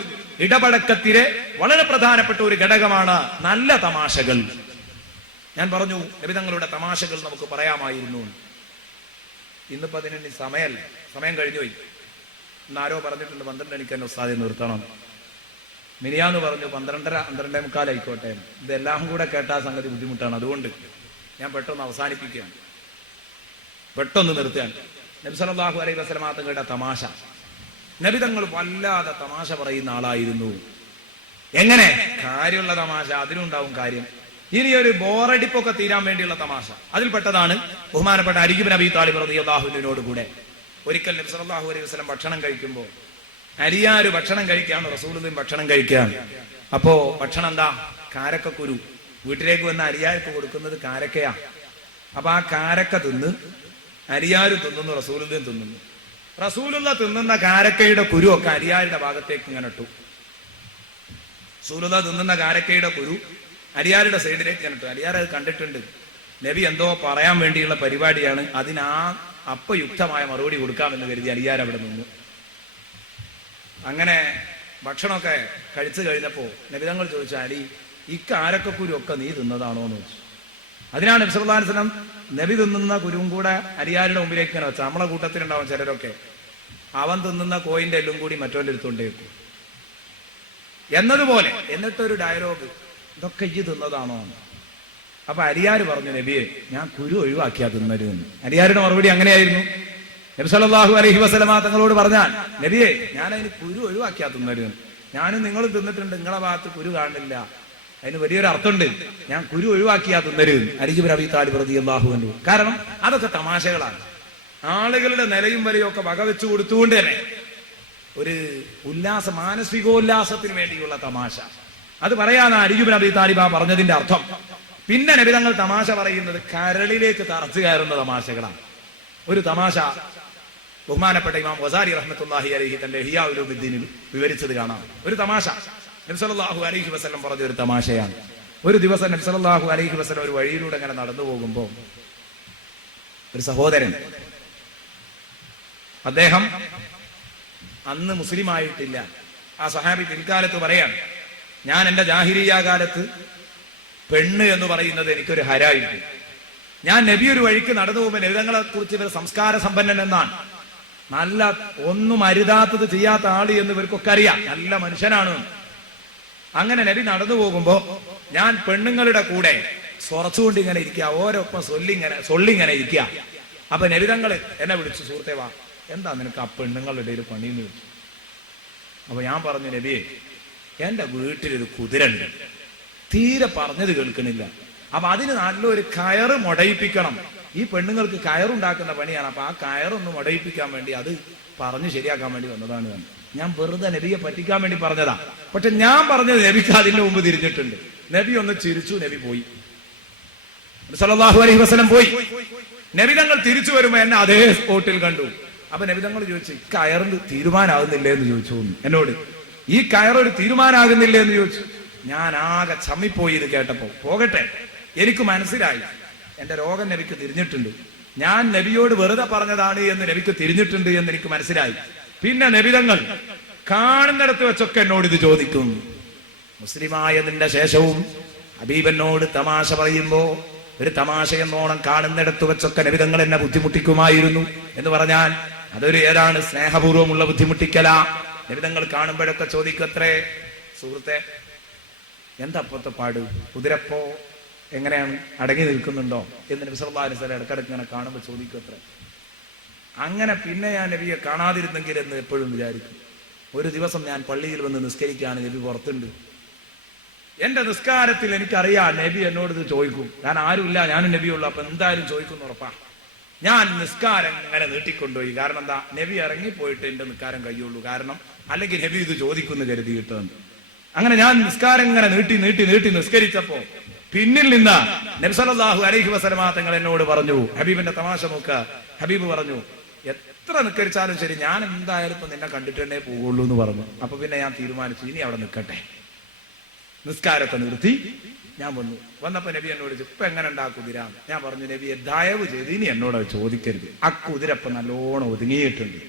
ഇടപഴക്കത്തിലെ വളരെ പ്രധാനപ്പെട്ട ഒരു ഘടകമാണ് നല്ല തമാശകൾ. ഞാൻ പറഞ്ഞു, നബി തങ്ങളുടെ തമാശകൾ നമുക്ക് പറയാമായിരുന്നു. ഇന്നിപ്പോ അതിന് സമയമല്ല, സമയം കഴിഞ്ഞു പോയി. ഇന്നാരോ പറഞ്ഞിട്ടുണ്ട് 12 മണിക്ക് തന്നെ ഉസ്താദെ നിർത്തണം. മിനിയാന്ന് പറഞ്ഞു 12:30, 12:45 ആയിക്കോട്ടെ. ഇതെല്ലാം കൂടെ കേട്ടാ സംഗതി ബുദ്ധിമുട്ടാണ്. അതുകൊണ്ട് ഞാൻ പെട്ടെന്ന് അവസാനിപ്പിക്കുകയാണ്. പെട്ടെന്ന് നിർത്തുകയാണ്. നബി സല്ലല്ലാഹു അലൈഹി വസല്ലം തങ്ങളുടെ തമാശ, നബി തങ്ങൾ വല്ലാതെ തമാശ പറയുന്ന ആളായിരുന്നു. എങ്ങനെ? കാര്യമുള്ള തമാശ, അതിലുണ്ടാവും കാര്യം. ഇനി ഒരു ബോറടിപ്പൊക്കെ തീരാൻ വേണ്ടിയുള്ള തമാശ, അതിൽപ്പെട്ടതാണ് ബഹുമാനപ്പെട്ട അലി ഇബ്നു അബീ താലിബ് റളിയല്ലാഹു അൻഹുവിനോട് കൂടെ ഒരിക്കൽ നബി സല്ലല്ലാഹു അലൈഹി വസല്ലം ഭക്ഷണം കഴിക്കുമ്പോൾ അലിയാര് ഭക്ഷണം കഴിക്കാണ്, റസൂലുള്ളാഹി ഭക്ഷണം കഴിക്കുകയാണ്. അപ്പോ ഭക്ഷണം എന്താ? കാരക്കക്കുരു. വീട്ടിലേക്ക് വന്ന അലിയാർക്ക് കൊടുക്കുന്നത് കാരക്കയാ. അപ്പൊ ആ കാരക്ക തിന്ന് അലിയാര് തിന്നുന്നു, റസൂലുള്ളാഹി തിന്നുന്നു. റസൂലുള്ളാഹി തിന്നുന്ന കാരക്കയുടെ കുരു ഒക്കെ അലിയാരുടെ ഭാഗത്തേക്ക് ഇങ്ങനെ ഇട്ടു. റസൂലുള്ളാഹി തിന്നുന്ന കാരക്കയുടെ കുരു അലിയാരുടെ സൈഡിലേക്ക് ഇങ്ങനെ ഇട്ടു. അലിയാർ അത് കണ്ടിട്ടുണ്ട്. നബി എന്തോ പറയാൻ വേണ്ടിയുള്ള പരിപാടിയാണ്, അതിനാ അപ്പയുക്തമായ മറുപടി കൊടുക്കാമെന്ന് കരുതി അലിയാർ അവിടെ നിന്നു. അങ്ങനെ ഭക്ഷണമൊക്കെ കഴിച്ചു കഴിഞ്ഞപ്പോ നബി തങ്ങൾ ചോദിച്ചു, അലി ഈ കാരക്കക്കുരു ഒക്കെ നീ തിന്നതാണോ എന്ന് ചോദിച്ചു. അതിനാണ് നബി സല്ലല്ലാഹു അലൈഹി വസല്ലം നബി തിന്നുന്ന കുരുവും കൂടെ അലിയാരുടെ മുമ്പിലേക്ക് ഇങ്ങനെ വെച്ചാൽ, നമ്മളെ കൂട്ടത്തിലുണ്ടാവും ചിലരൊക്കെ അവൻ തിന്നുന്ന കോയിന്റെ എല്ലും കൂടി മറ്റവന്റെ അടുത്തുകൊണ്ടേ വെക്കും എന്നതുപോലെ. എന്നിട്ടൊരു ഡയലോഗ്, ഇതൊക്കെ ഈ തിന്നതാണോ? അപ്പൊ അലിയാർ പറഞ്ഞു, നബിയെ ഞാൻ കുരു ഒഴിവാക്കിയാ തിന്നരുതെന്ന്. അലിയാരുടെ മറുപടി അങ്ങനെയായിരുന്നു. നബി സല്ലല്ലാഹു അലൈഹി വസല്ലം തങ്ങളോട് പറഞ്ഞാൽ, നബിയെ ഞാൻ അതിന് കുരു ഒഴിവാക്കിയാ തിന്നരുതെന്ന്. ഞാനും നിങ്ങളും തിന്നിട്ടുണ്ട്, നിങ്ങളെ ഭാഗത്ത് കുരു കാണില്ല, അതിന് വലിയൊരു അർത്ഥമുണ്ട്, ഞാൻ കുരു ഒഴിവാക്കിയാ തിന്നരുത്. അലി ഇബ്നു അബീ താലിബ് റളിയല്ലാഹു അൻഹു. കാരണം അതൊക്കെ തമാശകളാണ്. ആളുകളുടെ നിലയും വിലയും ഒക്കെ വകവെച്ചു കൊടുത്തുകൊണ്ട് തന്നെ ഒരു മാനസികോല്ലാസത്തിന് വേണ്ടിയുള്ള തമാശ, അത് പറയാനാണ് അലി ഇബ്നു അബീ താലിബ് പറഞ്ഞതിന്റെ അർത്ഥം. പിന്നെ നബി തങ്ങൾ തമാശ പറയുന്നത് കരളിലേക്ക് തറച്ചു കയറുന്ന തമാശകളാണ്. ഒരു തമാശ ബഹുമാനപ്പെട്ട ഇമാം ഗസാലി റഹ്മത്തുള്ളാഹി അലൈഹി തന്റെ ഇഹ്യാ ഉലൂമുദ്ദീനിൽ വിവരിച്ചത് കാണാം. ഒരു തമാശ നബി സല്ലല്ലാഹു അലൈഹി വസല്ലം പറഞ്ഞ ഒരു തമാശയാണ്. ഒരു ദിവസം നബി സല്ലല്ലാഹു അലൈഹി വസല്ലം ഒരു വഴിയിലൂടെ അങ്ങനെ നടന്നു പോകുമ്പോ ഒരു സഹോദരൻ, അദ്ദേഹം അന്ന് മുസ്ലിം ആയിട്ടില്ല. ആ സഹാബി പിൽക്കാലത്ത് പറയാൻ, ഞാൻ എന്റെ ജാഹിലിയ്യ കാലത്ത് പെണ്ണ് എന്ന് പറയുന്നത് എനിക്കൊരു ഹരായിരുന്നു. ഞാൻ നബി ഒരു വഴിക്ക് നടന്നു പോകുമ്പോൾ നബിതങ്ങളെ കുറിച്ച് ഇവർ സംസ്കാര സമ്പന്നൻ എന്നാണ്, നല്ല ഒന്നും അരുതാത്തത് ചെയ്യാത്ത ആള് എന്ന് ഇവർക്കൊക്കെ അറിയാം, നല്ല മനുഷ്യനാണ്. അങ്ങനെ നബി നടന്നു പോകുമ്പോ ഞാൻ പെണ്ണുങ്ങളുടെ കൂടെ സ്വറച്ചുകൊണ്ട് ഇങ്ങനെ ഇരിക്കുക, ഓരോപ്പം സൊല്ലിങ്ങനെ ഇരിക്കുക. അപ്പൊ നബിതങ്ങൾ എന്നെ വിളിച്ചു, സുഹൃത്തേ വാ, എന്താ നിനക്ക് ആ പെണ്ണുങ്ങളുടെ ഇടയിൽ പണിയെന്ന് ചോദിച്ചു. അപ്പൊ ഞാൻ പറഞ്ഞു, നബിയെ എന്റെ വീട്ടിലൊരു കുതിര ഉണ്ട്, തീരെ പറഞ്ഞത് കേൾക്കണില്ല. അപ്പൊ അതിന് നല്ലൊരു കയറ് മുടയിപ്പിക്കണം. ഈ പെണ്ണുങ്ങൾക്ക് കയറുണ്ടാക്കുന്ന പണിയാണ്. അപ്പൊ ആ കയറൊന്ന് മുടയിപ്പിക്കാൻ വേണ്ടി അത് പറഞ്ഞ് ശരിയാക്കാൻ വേണ്ടി വന്നതാണ്. ഞാൻ വെറുതെ നബിയെ പറ്റിക്കാൻ വേണ്ടി പറഞ്ഞതാ. പക്ഷെ ഞാൻ പറഞ്ഞത് നബിക്ക് അതിന്റെ മുമ്പ് തിരിഞ്ഞിട്ടുണ്ട്. നബി ഒന്ന് ചിരിച്ചു, നബി പോയി. സല്ലല്ലാഹു അലൈഹി വസല്ലം പോയി. നബി തങ്ങൾ തിരിച്ചു വരുമ്പോ എന്നെ അതേ സ്പോട്ടിൽ കണ്ടു. അപ്പൊ നബി തങ്ങൾ ചോദിച്ചു, ഈ കയറിന് തീരുമാനാകുന്നില്ലേ എന്ന് ചോദിച്ചു എന്നോട്. ഈ കയറൊരു തീരുമാനാകുന്നില്ലേ എന്ന് ചോദിച്ചു. ഞാൻ ആകെ ചമ്മിപ്പോയി ഇത് കേട്ടപ്പോ. പോകട്ടെ, എനിക്ക് മനസ്സിലായി എന്റെ രോഗം നബിക്ക് തിരിഞ്ഞിട്ടുണ്ട്, ഞാൻ നബിയോട് വെറുതെ പറഞ്ഞതാണ് എന്ന് നബിക്ക് തിരിഞ്ഞിട്ടുണ്ട് എന്ന് എനിക്ക് മനസ്സിലായി. പിന്നെ നബിതങ്ങൾ കാണുന്നിടത്ത് വെച്ചൊക്കെ എന്നോട് ഇത് ചോദിക്കും. മുസ്ലിമായതിന്റെ ശേഷവും ഹബീബനോട് തമാശ പറയുമ്പോ ഒരു തമാശ എന്നോണം കാണുന്നിടത്ത് വെച്ചൊക്കെ നബിതങ്ങൾ എന്നെ ബുദ്ധിമുട്ടിക്കുമായിരുന്നു. എന്ന് പറഞ്ഞാൽ അതൊരു ഏതാണ് സ്നേഹപൂർവ്വമുള്ള ബുദ്ധിമുട്ടിക്കല. നബിതങ്ങൾ കാണുമ്പോഴൊക്കെ ചോദിക്കത്രേ, സുഹൃത്തെ എന്താ അപ്പത്തെ പാട്, കുതിരപ്പോ എങ്ങനെയാണ്, അടങ്ങി നിൽക്കുന്നുണ്ടോ എന്ന് നബി സല്ലല്ലാഹു അലൈഹി വസല്ലം ഇടക്കിടക്ക് ഇങ്ങനെ കാണുമ്പോൾ ചോദിക്കത്രേ. അങ്ങനെ പിന്നെ ഞാൻ നബിയെ കാണാതിരുന്നെങ്കിൽ എന്ന് എപ്പോഴും വിചാരിക്കും. ഒരു ദിവസം ഞാൻ പള്ളിയിൽ വന്ന് നിസ്കരിക്കുകയാണ്, നബി പുറത്തുണ്ട്. എന്റെ നിസ്കാരത്തിൽ എനിക്കറിയാം നബി എന്നോട് ഇത് ചോദിക്കും. ഞാൻ ആരുമില്ല, ഞാനും നബിയുള്ളൂ, അപ്പൊ എന്തായാലും ചോദിക്കും ഉറപ്പാ. ഞാൻ നിസ്കാരം ഇങ്ങനെ നീട്ടിക്കൊണ്ടുപോയി. കാരണം എന്താ, നബി ഇറങ്ങിപ്പോയിട്ട് എന്റെ നിസ്കാരം കഴിയുള്ളൂ. കാരണം അല്ലെങ്കിൽ നബി ഇത് ചോദിക്കുന്നു കരുതി കിട്ടുമെന്ന്. അങ്ങനെ ഞാൻ നിസ്കാരം ഇങ്ങനെ നീട്ടി നിസ്കരിച്ചപ്പോ പിന്നിൽ നിന്ന് നബി സല്ലല്ലാഹു അലൈഹി വസല്ലം തങ്ങൾ എന്നോട് പറഞ്ഞു, ഹബീബിന്റെ തമാശ നോക്ക. ഹബീബ് പറഞ്ഞു, എത്ര നിസ്കരിച്ചാലും ശരി ഞാൻ എന്തായാലും ഇപ്പൊ നിന്നെ കണ്ടിട്ടേ പോകുള്ളൂ എന്ന് പറഞ്ഞു. അപ്പൊ പിന്നെ ഞാൻ തീരുമാനിച്ചു, ഇനി അവിടെ നിൽക്കട്ടെ. നിസ്കാരത്തെ നിർത്തി ഞാൻ വന്നു. വന്നപ്പോ നബി എന്നോട് ഇപ്പൊ എങ്ങനെ ഉണ്ടാ കുതിര? ഞാൻ പറഞ്ഞു, നബിയെ ദയവ് ചെയ്ത് ഇനി എന്നോട് ചോദിക്കരുത്. ആ കുതിര ഇപ്പൊ നല്ലോണം ഒതുങ്ങിയിട്ടുണ്ട്,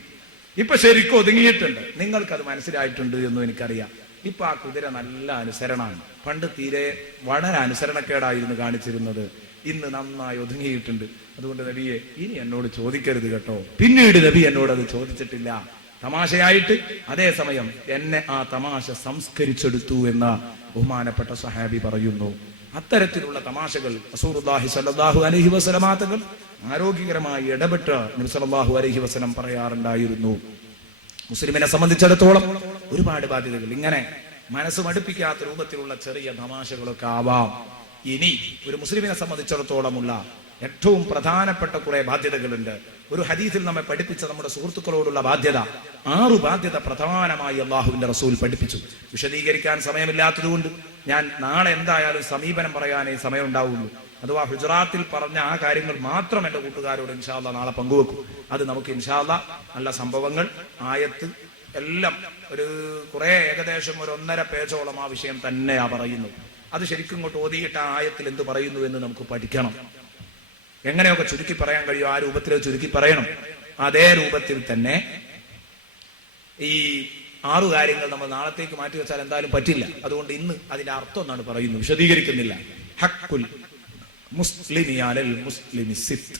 ഇപ്പൊ ശരിക്കും ഒതുങ്ങിയിട്ടുണ്ട്, നിങ്ങൾക്കത് മനസ്സിലായിട്ടുണ്ട് എന്നും എനിക്കറിയാം. ഇപ്പൊ ആ കുതിര നല്ല അനുസരണമാണ്. പണ്ട് തീരെ വളരെ അനുസരണക്കേടായിരുന്നു കാണിച്ചിരുന്നത്, ഇന്ന് നന്നായി ഒതുങ്ങിയിട്ടുണ്ട്. അതുകൊണ്ട് നബിയെ ഇനി എന്നോട് ചോദിക്കരുത് കേട്ടോ. പിന്നീട് നബി എന്നോട് അത് ചോദിച്ചിട്ടില്ല, തമാശയായിട്ട്. അതേസമയം എന്നെ ആ തമാശ സംസ്കരിച്ചെടുത്തു എന്ന ബഹുമാനപ്പെട്ട സഹാബി പറയുന്നു. അത്തരത്തിലുള്ള തമാശകൾ റസൂലുള്ളാഹി സ്വല്ലല്ലാഹു അലൈഹി വസല്ലം തങ്ങൾ ആരോഗ്യകരമായി ഇടപെട്ട് നബി സല്ലല്ലാഹു അലൈഹി വസല്ലം പറയാറുണ്ടായിരുന്നു. മുസ്ലിമിനെ സംബന്ധിച്ചിടത്തോളം ഒരുപാട് ബാധ്യതകൾ, ഇങ്ങനെ മനസ്സ് മടുപ്പിക്കാത്ത രൂപത്തിലുള്ള ചെറിയ തമാശകളൊക്കെ ആവാം. ഇനി ഒരു മുസ്ലിമിനെ സംബന്ധിച്ചിടത്തോളമുള്ള ഏറ്റവും പ്രധാനപ്പെട്ട കുറെ ബാധ്യതകളുണ്ട്. ഒരു ഹദീസിൽ നമ്മെ പഠിപ്പിച്ച നമ്മുടെ സുഹൃത്തുക്കളോടുള്ള ബാധ്യത, 6 ബാധ്യത പ്രധാനമായി അള്ളാഹുവിന്റെ റസൂൽ പഠിപ്പിച്ചു. വിശദീകരിക്കാൻ സമയമില്ലാത്തതുകൊണ്ട് ഞാൻ നാളെ എന്തായാലും സമീപനം പറയാനേ സമയം ഉണ്ടാവുള്ളൂ. അഥവാ ഹുജറാത്തിൽ പറഞ്ഞ ആ കാര്യങ്ങൾ മാത്രം എന്റെ കൂട്ടുകാരോട് ഇൻഷാ അല്ലാഹ് നാളെ പങ്കുവെക്കും. അത് നമുക്ക് ഇൻഷാ അല്ലാഹ് നല്ല സംഭവങ്ങൾ, ആയത്ത് എല്ലാം ഒരു കുറെ ഏകദേശം ഒരു 1.5 പേജോളം ആ വിഷയം തന്നെയാ പറയുന്നു. അത് ശരിക്കും ഇങ്ങോട്ട് ഓതിയിട്ട് ആ ആയത്തിൽ എന്ത് പറയുന്നു എന്ന് നമുക്ക് പഠിക്കണം. എങ്ങനെയൊക്കെ ചുരുക്കി പറയാൻ കഴിയും ആ രൂപത്തിൽ ചുരുക്കി പറയണം. അതേ രൂപത്തിൽ തന്നെ ഈ 6 കാര്യങ്ങൾ നമ്മൾ നാളത്തേക്ക് മാറ്റി വെച്ചാൽ എന്തായാലും പറ്റില്ല. അതുകൊണ്ട് ഇന്ന് അതിന്റെ അർത്ഥം എന്നാണ് പറയുന്നത്, വിശദീകരിക്കുന്നില്ല. ഹഖ്ഖുൽ മുസ്ലിമി അലൽ മുസ്ലിമി സിത്ത്.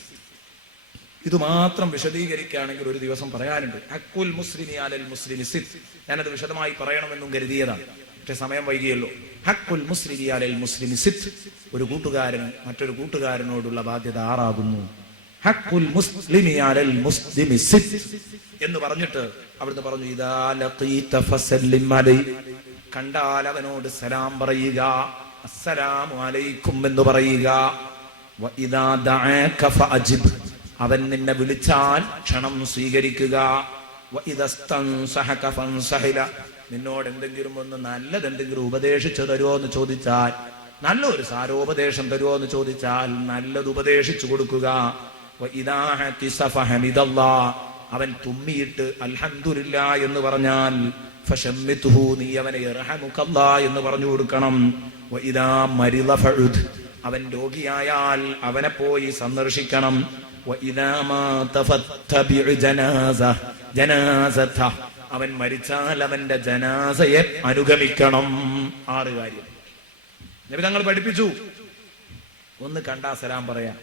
ഇത് മാത്രം വിശദീകരിക്കുകയാണെങ്കിൽ ഒരു ദിവസം പറയാനുണ്ട്. ഹഖ്ഖുൽ മുസ്ലിമി അലൽ മുസ്ലിമി സിത്ത്. ഞാനത് വിശദമായി പറയണമെന്നും കരുതിയതാണ്, പക്ഷെ സമയം വൈകിയല്ലോ. ഹഖ്ഖുൽ മുസ്ലിമി അലൽ മുസ്ലിമി സിത്ത്. ഒരു കൂട്ടുകാരൻ മറ്റൊരു കൂട്ടുകാരനോടുള്ള ബാധ്യത 6 ആകുന്നു. ഹഖ്ഖുൽ മുസ്ലിമി അലൽ മുസ്ലിമി സിത്ത് എന്ന് പറഞ്ഞിട്ട് അവിടുന്ന് പറഞ്ഞു, ഇദാ ലഖീത ഫസല്ലിം അലൈഹി. കണ്ടാൽ അവനോട് സലാം പറയുക, അസ്സലാമു അലൈക്കും എന്ന് പറയുക. വഇദാ ദഅക ഫഅജിബ്. അവൻ നിന്നെ വിളിച്ചാൽ ക്ഷണം സ്വീകരിക്കുക. വഇദസ്തൻസഹക ഫൻസഹില. നിന്നോട് എന്തെങ്കിലും ഒന്ന് നല്ലതെന്തെങ്കിലും ഉപദേശിച്ചു തരുമോ എന്ന് ചോദിച്ചാൽ, നല്ലൊരു സാരോപദേശം തരുമോ എന്ന് ചോദിച്ചാൽ നല്ലത് ഉപദേശിച്ചു കൊടുക്കുക. വഇദാ ഹതിസ ഫഹമിദല്ലാഹ്. അവൻ തുമ്മിയിട്ട് അൽഹംദുലില്ലാ എന്ന് പറഞ്ഞാൽ ഫശമ്മിതുഹു. നീ അവനെ യർഹമുകല്ലാഹ് എന്ന് പറഞ്ഞു കൊടുക്കണം. വഇദാ മരിള ഫഉദ്. അവൻ രോഗിയായാൽ അവനെ പോയി സന്ദർശിക്കണം. വഇദാ മാത ഫത്തബിഉ ജനാസത. അവൻ മരിച്ചാൽ അവന്റെ ജനാസയെ അനുഗമിക്കണം. 6 കാര്യം നബി തങ്ങൾ പഠിപ്പിച്ചു. ഒന്ന്, കണ്ടാ സലാം പറയാ.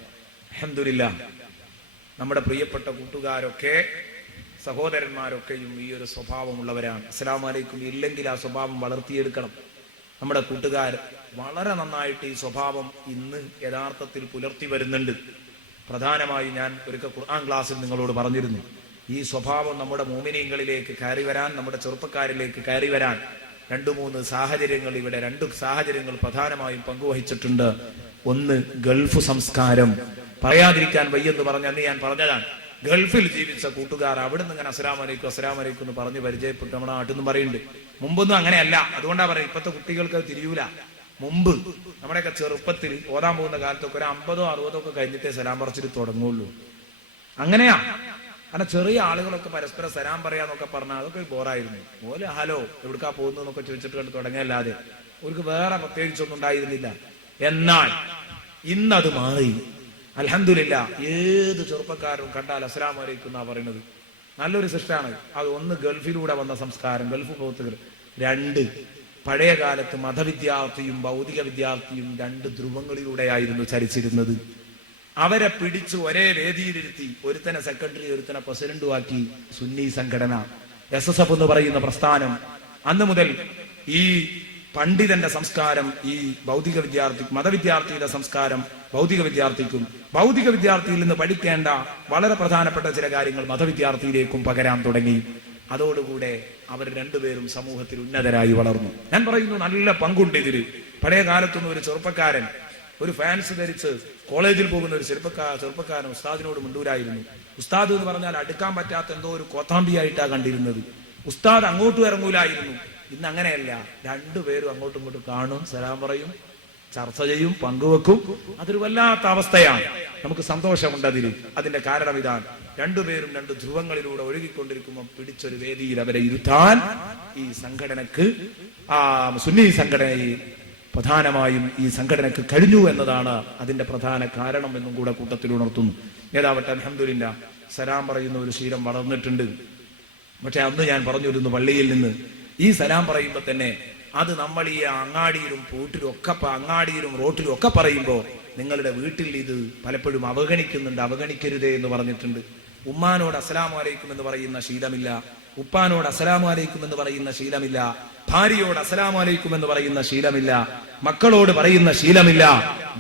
അൽഹംദുലില്ലാഹ്. നമ്മുടെ പ്രിയപ്പെട്ട കൂട്ടുകാരൊക്കെ സഹോദരന്മാരൊക്കെയും ഈ ഒരു സ്വഭാവമുള്ളവരാണ്. അസ്സലാമു അലൈക്കും ഇല്ലെങ്കിൽ ആ സ്വഭാവം വളർത്തിയെടുക്കണം. നമ്മുടെ കൂട്ടുകാർ വളരെ നന്നായിട്ട് ഈ സ്വഭാവം ഇന്ന് യഥാർത്ഥത്തിൽ പുലർത്തി വരുന്നുണ്ട്. പ്രധാനമായി ഞാൻ ഒരിക്കൽ ഖുർആൻ ക്ലാസ്സിൽ നിങ്ങളോട് പറഞ്ഞിരുന്നു, ഈ സ്വഭാവം നമ്മുടെ മോമിനീങ്ങളിലേക്ക് കയറി വരാൻ, നമ്മുടെ ചെറുപ്പക്കാരിലേക്ക് കയറി വരാൻ 2-3 സാഹചര്യങ്ങൾ, ഇവിടെ 2 സാഹചര്യങ്ങൾ പ്രധാനമായും പങ്കുവഹിച്ചിട്ടുണ്ട്. ഒന്ന്, ഗൾഫ് സംസ്കാരം. പറയാതിരിക്കാൻ വയ്യെന്ന് പറഞ്ഞ അന്ന് ഞാൻ പറഞ്ഞതാണ്. ഗൾഫിൽ ജീവിച്ച കൂട്ടുകാർ അവിടെ നിന്ന് ഇങ്ങനെ അസ്സലാമു അലൈക്കും എന്ന് പറഞ്ഞ് പരിചയപ്പെട്ടു നമ്മുടെ നാട്ടിൽ നിന്നും പറയുന്നുണ്ട്. മുമ്പൊന്നും അങ്ങനെയല്ല. അതുകൊണ്ടാ പറയുന്നത് ഇപ്പോഴത്തെ കുട്ടികൾക്ക് തിരിയൂല. മുമ്പ് നമ്മുടെയൊക്കെ ചെറുപ്പത്തിൽ ഓതാൻ പോകുന്ന കാലത്തൊക്കെ ഒരു 50-60 ഒക്കെ കഴിഞ്ഞിട്ടേ സലാം പറച്ചിട്ട് തുടങ്ങുള്ളൂ. അങ്ങനെയാ. കാരണം ചെറിയ ആളുകളൊക്കെ പരസ്പരം സലാം പറയാന്നൊക്കെ പറഞ്ഞാൽ അതൊക്കെ ബോറായിരുന്നു. ഓല് ഹലോ എവിടുക്കാ പോകുന്നു എന്നൊക്കെ ചോദിച്ചിട്ട് കണ്ട് തുടങ്ങിയല്ലാതെ അവർക്ക് വേറെ പ്രത്യേകിച്ചൊന്നും ഉണ്ടായിരുന്നില്ല. എന്നാൽ ഇന്നത് മാറി. അൽഹംദുലില്ലാഹ്. ഏത് ചെറുപ്പക്കാരും കണ്ടാൽ അസ്സലാമു അലൈക്കും എന്നാ പറയുന്നത്. നല്ലൊരു സിസ്റ്റമാണ് അത്. ഒന്ന്, ഗൾഫിലൂടെ വന്ന സംസ്കാരം, ഗൾഫ് പ്രവർത്തകർ. 2, പഴയ കാലത്ത് മതവിദ്യാർത്ഥിയും ഭൗതിക വിദ്യാർത്ഥിയും 2 ധ്രുവങ്ങളിലൂടെയായിരുന്നു ചരിച്ചിരുന്നത്. അവരെ പിടിച്ച് ഒരേ വേദിയിലിരുത്തി ഒരുത്തനെ സെക്രട്ടറി ഒരുത്തനെ പ്രസിഡന്റും ആക്കി സുന്നി സംഘടന SSF എന്ന് പറയുന്ന പ്രസ്ഥാനം. അന്ന് മുതൽ ഈ പണ്ഡിതന്റെ സംസ്കാരം ഈ ഭൗതിക വിദ്യാർത്ഥി, മതവിദ്യാർത്ഥിയുടെ സംസ്കാരം ഭൗതിക വിദ്യാർത്ഥിക്കും, ഭൗതിക വിദ്യാർത്ഥിയിൽ നിന്ന് പഠിക്കേണ്ട വളരെ പ്രധാനപ്പെട്ട ചില കാര്യങ്ങൾ മതവിദ്യാർത്ഥിയിലേക്കും പകരാൻ തുടങ്ങി. അതോടുകൂടെ അവർ 2 പേരും സമൂഹത്തിൽ ഉന്നതരായി വളർന്നു. ഞാൻ പറയുന്നു, നല്ല പങ്കുണ്ട് ഇതിൽ. പഴയ കാലത്തൊന്നും ഒരു ചെറുപ്പക്കാരൻ ഒരു ഫാൻസ് ധരിച്ച് കോളേജിൽ പോകുന്ന ഒരു ചെറുപ്പക്കാരൻ ഉസ്താദിനോട് മിണ്ടൂരായിരുന്നു. ഉസ്താദ് എന്ന് പറഞ്ഞാൽ അടുക്കാൻ പറ്റാത്ത എന്തോ ഒരു കോത്താമ്പിയായിട്ടാ കണ്ടിരുന്നത്. ഉസ്താദ് അങ്ങോട്ടും ഇറങ്ങൂലായിരുന്നു. ഇന്ന് അങ്ങനെയല്ല. 2 പേരും അങ്ങോട്ടും ഇങ്ങോട്ടും കാണും, സലാം പറയും, ചർച്ച ചെയ്യും, പങ്കുവെക്കും. അതൊരു വല്ലാത്ത അവസ്ഥയാണ്. നമുക്ക് സന്തോഷമുണ്ട് അതിൽ. അതിന്റെ കാരണം ഇതാണ്. 2 പേരും 2 ധ്രുവങ്ങളിലൂടെ ഒഴുകിക്കൊണ്ടിരിക്കുമ്പോൾ പിടിച്ചൊരു വേദിയിൽ അവരെ ഇരുത്താൻ ഈ സംഘടനക്ക്, സുന്നി സംഘടനയിൽ പ്രധാനമായും ഈ സംഘടനക്ക് കഴിഞ്ഞു എന്നതാണ് അതിന്റെ പ്രധാന കാരണം എന്നും കൂടെ കൂട്ടത്തിൽ ഉണർത്തുന്നു. ഏതാവട്ടെ അൽഹംദുലില്ലാഹ് സലാം പറയുന്ന ഒരു ശീലം വളർന്നിട്ടുണ്ട്. പക്ഷെ അന്ന് ഞാൻ പറഞ്ഞിരുന്നു, പള്ളിയിൽ നിന്ന് ഈ സലാം പറയുമ്പോൾ തന്നെ അത് നമ്മൾ ഈ അങ്ങാടിയിലും പൂട്ടിലും ഒക്കെ, അങ്ങാടിയിലും റോട്ടിലും ഒക്കെ പറയുമ്പോൾ നിങ്ങളുടെ വീട്ടിൽ ഇത് പലപ്പോഴും അവഗണിക്കുന്നുണ്ട്. അവഗണിക്കരുതേ എന്ന് പറഞ്ഞിട്ടുണ്ട്. ഉമ്മാനോട് അസ്സലാമു അലൈക്കും എന്ന് പറയുന്ന ശീലമില്ല. ഉപ്പാനോട് അസ്സലാമു അലൈക്കും എന്ന് പറയുന്ന ശീലമില്ല. ഭാര്യയോട് അസ്സലാമു അലൈക്കും എന്ന് പറയുന്ന ശീലമില്ല. മക്കളോട് പറയുന്ന ശീലമില്ല.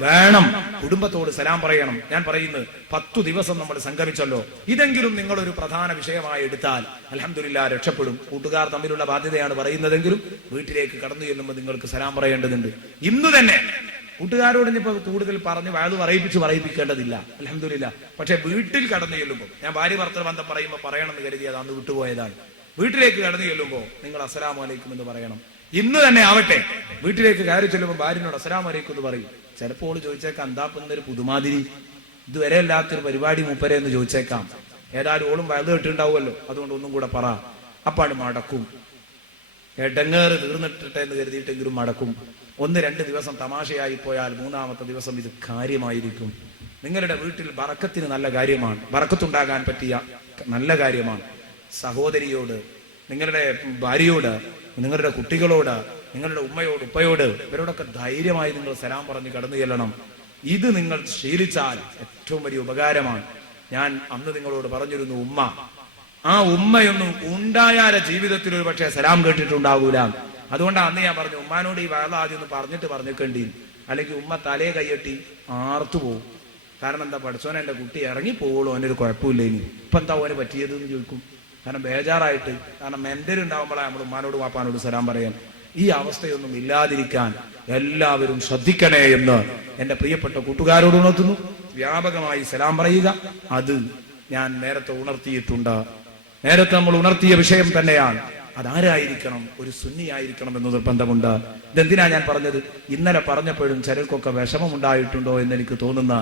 വേണം കുടുംബത്തോട് സലാം പറയണം. ഞാൻ പറയുന്നത് 10 ദിവസം നമ്മൾ സംഗമിച്ചല്ലോ, ഇതെങ്കിലും നിങ്ങളൊരു പ്രധാന വിഷയമായി എടുത്താൽ അൽഹംദുലില്ലാഹ് രക്ഷപ്പെടും. കൂട്ടുകാർ തമ്മിലുള്ള ബാധ്യതയാണ് പറയുന്നതെങ്കിലും വീട്ടിലേക്ക് കടന്നു ചെല്ലുമ്പോൾ നിങ്ങൾക്ക് സലാം പറയേണ്ടതുണ്ട്. ഇന്ന് തന്നെ കൂട്ടുകാരോട് ഇനിയിപ്പോ കൂടുതൽ പറഞ്ഞ് വയത് പറയിപ്പിക്കേണ്ടതില്ല അൽഹംദുലില്ലാഹ്. പക്ഷെ വീട്ടിൽ കടന്നു ചെല്ലുമ്പോൾ, ഞാൻ ഭാര്യ ഭർത്തൃ ബന്ധം പറയുമ്പോൾ പറയണമെന്ന് കരുതിയത് അന്ന് വിട്ടുപോയതാണ്. വീട്ടിലേക്ക് കടന്നു ചെല്ലുമ്പോൾ നിങ്ങൾ അസ്സലാമു അലൈക്കും എന്ന് പറയണം. ഇന്ന് തന്നെ ആവട്ടെ, വീട്ടിലേക്ക് കയറി ചെല്ലുമ്പോൾ ഭാര്യനോട് അസ്സലാമു അലൈക്കും എന്ന് പറയും. ചിലപ്പോൾ ചോദിച്ചേക്കാം, എന്താപ്പൊന്നൊരു പുതുമാതിരി, ഇതുവരെ അല്ലാത്തൊരു പരിപാടി മൂപ്പരെ എന്ന് ചോദിച്ചേക്കാം. ഏതായാലും ഓളും വയത് കേട്ടിട്ടുണ്ടാവുമല്ലോ, അതുകൊണ്ട് ഒന്നും കൂടെ പറ. അപ്പാണ് മടക്കും. എടങ്ങേറ് തീർന്നിട്ടെ എന്ന് കരുതിയിട്ടെങ്കിലും മടക്കും. 1-2 ദിവസം തമാശയായി പോയാൽ 3-ാമത്തെ ദിവസം ഇത് കാര്യമായിരിക്കും. നിങ്ങളുടെ വീട്ടിൽ ബറക്കത്തിന് നല്ല കാര്യമാണ്, ബറക്കത്തുണ്ടാകാൻ പറ്റിയ നല്ല കാര്യമാണ്. സഹോദരിയോട്, നിങ്ങളുടെ ഭാര്യയോട്, നിങ്ങളുടെ കുട്ടികളോട്, നിങ്ങളുടെ ഉമ്മയോട്, ഉപ്പയോട്, ഇവരോടൊക്കെ ധൈര്യമായി നിങ്ങൾ സലാം പറഞ്ഞ് കടന്നു ചെല്ലണം. ഇത് നിങ്ങൾ ശീലിച്ചാൽ ഏറ്റവും വലിയ ഉപകാരമാണ്. ഞാൻ അന്ന് നിങ്ങളോട് പറഞ്ഞിരുന്നു, ഉമ്മ, ആ ഉമ്മയൊന്നും ഉണ്ടായാലെ ജീവിതത്തിൽ ഒരു പക്ഷേ സലാം കേട്ടിട്ടുണ്ടാകൂല. അതുകൊണ്ടാണ് അന്ന് ഞാൻ പറഞ്ഞു, ഉമ്മാനോട് ഈ വയൽ ആദ്യം ഒന്ന് പറഞ്ഞിട്ട് അല്ലെങ്കിൽ ഉമ്മ തലയെ കൈയ്യട്ടി ആർത്തു പോകും. കാരണം എന്താ, പഠിച്ചോനെ എന്റെ കുട്ടി ഇറങ്ങി പോവുള്ളൂ, അവനൊരു കുഴപ്പമില്ല, ഇനി ഇപ്പൊ എന്താ അവന് പറ്റിയത് എന്ന് ചോദിക്കും. കാരണം ബേജാറായിട്ട്, കാരണം മെന്റൽ ഉണ്ടാവുമ്പോഴാണ് നമ്മൾ ഉമ്മാനോട് വാപ്പാനോട് സലാം പറയാൻ. ഈ അവസ്ഥയൊന്നും ഇല്ലാതിരിക്കാൻ എല്ലാവരും ശ്രദ്ധിക്കണേ എന്ന് എന്റെ പ്രിയപ്പെട്ട കൂട്ടുകാരോട് ഉണർത്തുന്നു. വ്യാപകമായി സലാം പറയുക, അത് ഞാൻ നേരത്തെ ഉണർത്തിയിട്ടുണ്ട്. നേരത്തെ നമ്മൾ ഉണർത്തിയ വിഷയം തന്നെയാണ്. അതാരായിരിക്കണം? ഒരു സുന്നിയായിരിക്കണം എന്ന് നിർബന്ധമുണ്ട്. ഇതെന്തിനാ ഞാൻ പറഞ്ഞത്? ഇന്നലെ പറഞ്ഞപ്പോഴും ചിലർക്കൊക്കെ വിഷമം ഉണ്ടായിട്ടുണ്ടോ എന്ന് എനിക്ക് തോന്നുന്ന,